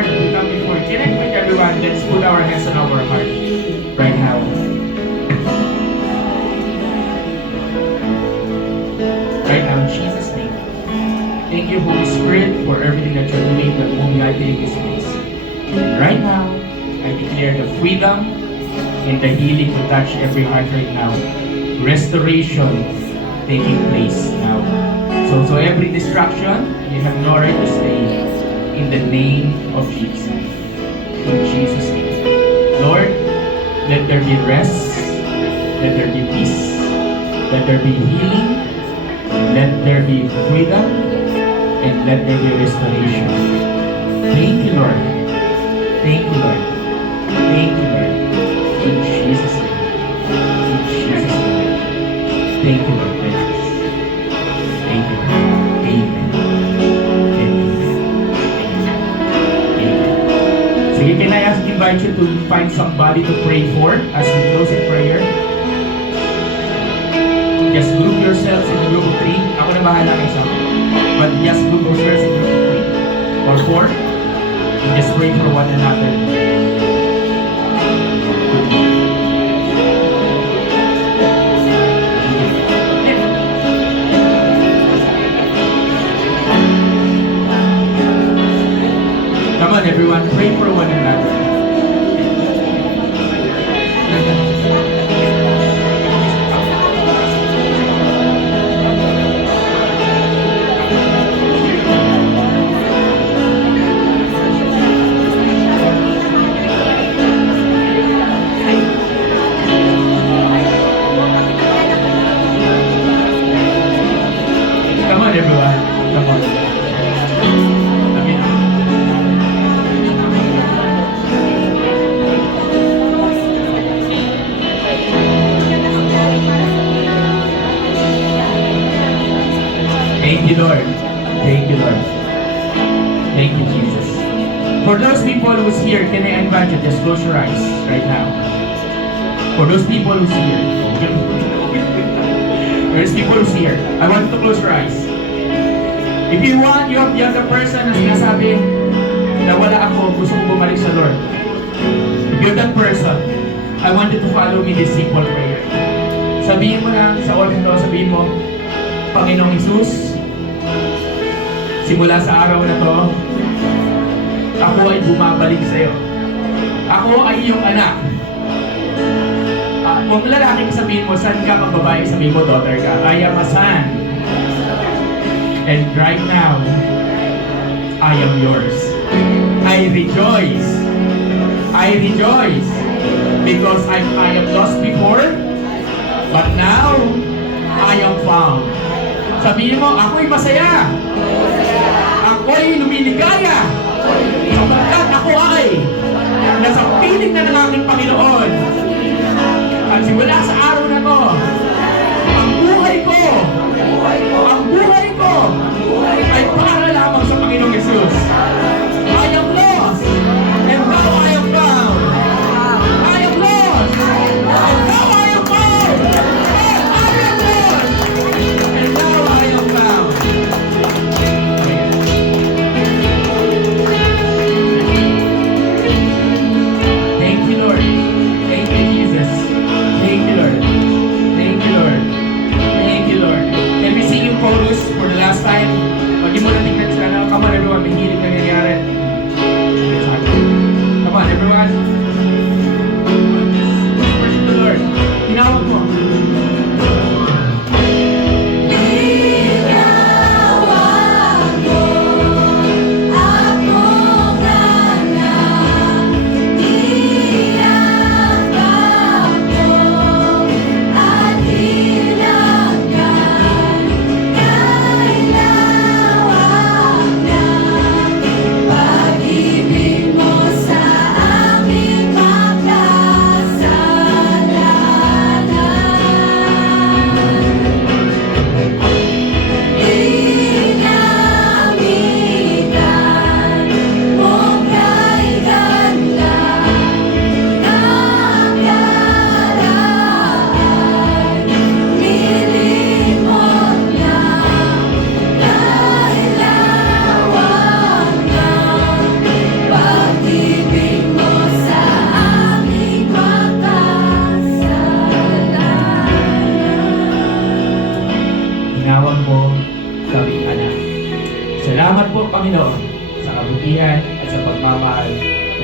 Lord, we come before you. Can I invite everyone? Let's put our hands on our heart right now. Right now, in Jesus' name. Thank you, Holy Spirit, for everything that you're doing that will be in this place. Right now, I declare the freedom and the healing to touch every heart right now. Restoration taking place now. So every distraction, you have no right to stay in the name of Jesus. In Jesus' name. Lord, let there be rest, let there be peace, let there be healing, let there be freedom, and let there be restoration. Thank you, Lord. Thank you, Lord. Thank you, Lord. In Jesus' name. In Jesus' name. Thank you, Lord. Thank you, Lord. Amen. Amen. Amen. Sige, can I invite you to find somebody to pray for as we close in prayer? Just group yourselves in a group of 3. Ako na bahala kayo sa akin. But just group yourselves in a group of 3 or 4. And just pray for one another. Come on, everyone, pray for one another. Come on, everyone. Come on. Amen. Thank you, Lord. Thank you, Lord. Thank you, Jesus. For those people who's here, can I invite you, just close your eyes right now. For those people who's here, there's people who's here. I want you to close your eyes. If you want, you have the other person na sinasabi na wala ako, gusto ko bumalik sa Lord. If you're that person, I want you to follow me this simple prayer. Sabihin mo na sa altar to, sabihin mo, Panginoong Hesus, simula sa araw na to, ako ay bumabalik sa iyo. Ako ay iyong anak. Kung lalaking sabihin mo, son ka, pag babae sabihin mo, daughter ka. I am a son. And right now, I am yours. I rejoice. I rejoice. Because I am lost before, but now, I am found. Sabihin mo, ako'y masaya. Ako'y lumiligaya. Sapagkat ako ay nasa piling na ng aking Panginoon. At simula sa araw na to, ang buhay ko ay para lamang sa Panginoong Hesus. I am lost, and now I am found. I am lost, and now I am found. I am lost, and now I am found.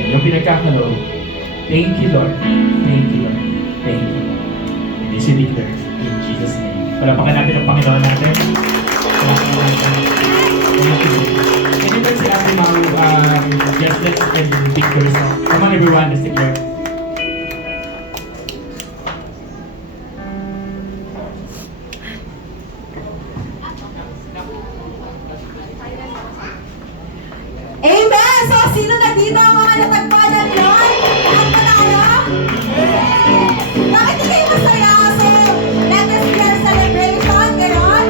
yung pinagkakaloob. Thank you, Lord. Thank you, Lord. Thank you. And this we declare in Jesus' name. Palapakan natin ang Panginoon natin. Palapakan natin. Thank you. And then si Ate Mau, justice and victory song. Come on everyone, let's declare. Amen! So, sino na dito ang mga natagpanan yun? Ang panalo? Bakit hindi kayo masaya? So, let us be a celebration, gayon?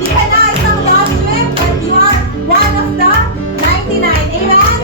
Hindi ka na isang lost sheep, but you are one of the 99. Amen?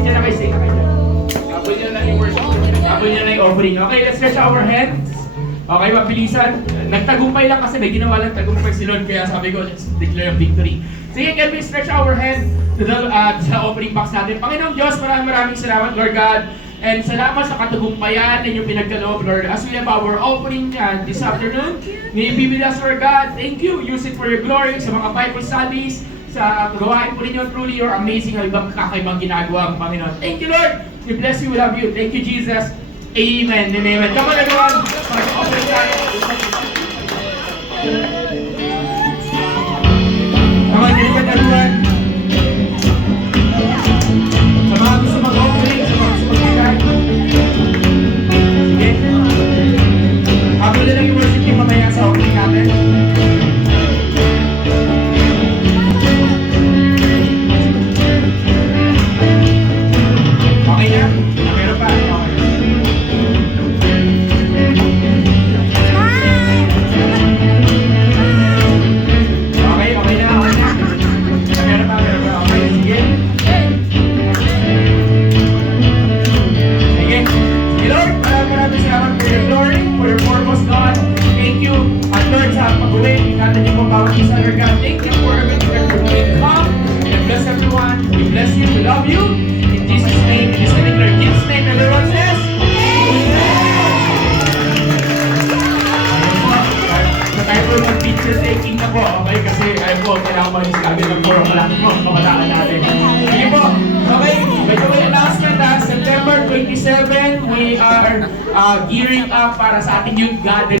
Diyan na kayo, stay na kayo. Habol nyo na yung worship. Habol nyo na yung offering. Okay, let's stretch our hands. Okay, mabilisan. Nagtagumpay lang kasi may ginawa lang tagumpay si Lord. Kaya sabi ko, let's declare a victory. Sige, can we stretch our hand to the, sa offering box natin. Panginoong Diyos, maraming salamat, Lord God. And salamat sa katagumpayan na inyong pinagkaloob, Lord. As we have our offering this afternoon, may be with us, Lord God. Thank you. Use it for your glory sa mga Bible studies, sa gawain po ninyo. Truly, you're amazing. Ang ibang kakaibang ginagawa, Panginoon. Thank you, Lord. We bless you. We love you. Thank you, Jesus. Amen and amen. Come on, everyone. Mag-offering tayo. Come on, deliver everyone. Sa mga gusto mag-offering, sa mga gusto magbigay. Sige. Habol na lang yung worship team mamaya sa offering natin. Okay na? Meron pa? Okay. Okay na. Meron pa? Okay, sige. Sige, Lord, maraming salamat for your glory, for your purpose, God. Thank you, at Lord, sa pag-uwi. Ingatan niyo po bawat isa, Lord God. Thank you for everything that you're doing. Come and bless everyone. We bless you. We love you. In Jesus' name, in His name, in Jesus' name, everyone says, sa tayo po mag-picture taking na po, okay? Kasi ayaw po, kailangan mag-is kagad ng puro malaki po, kamadaan natin. Sige po, okay? By the way, announcement September 27, we are gearing up para sa ating youth gathering.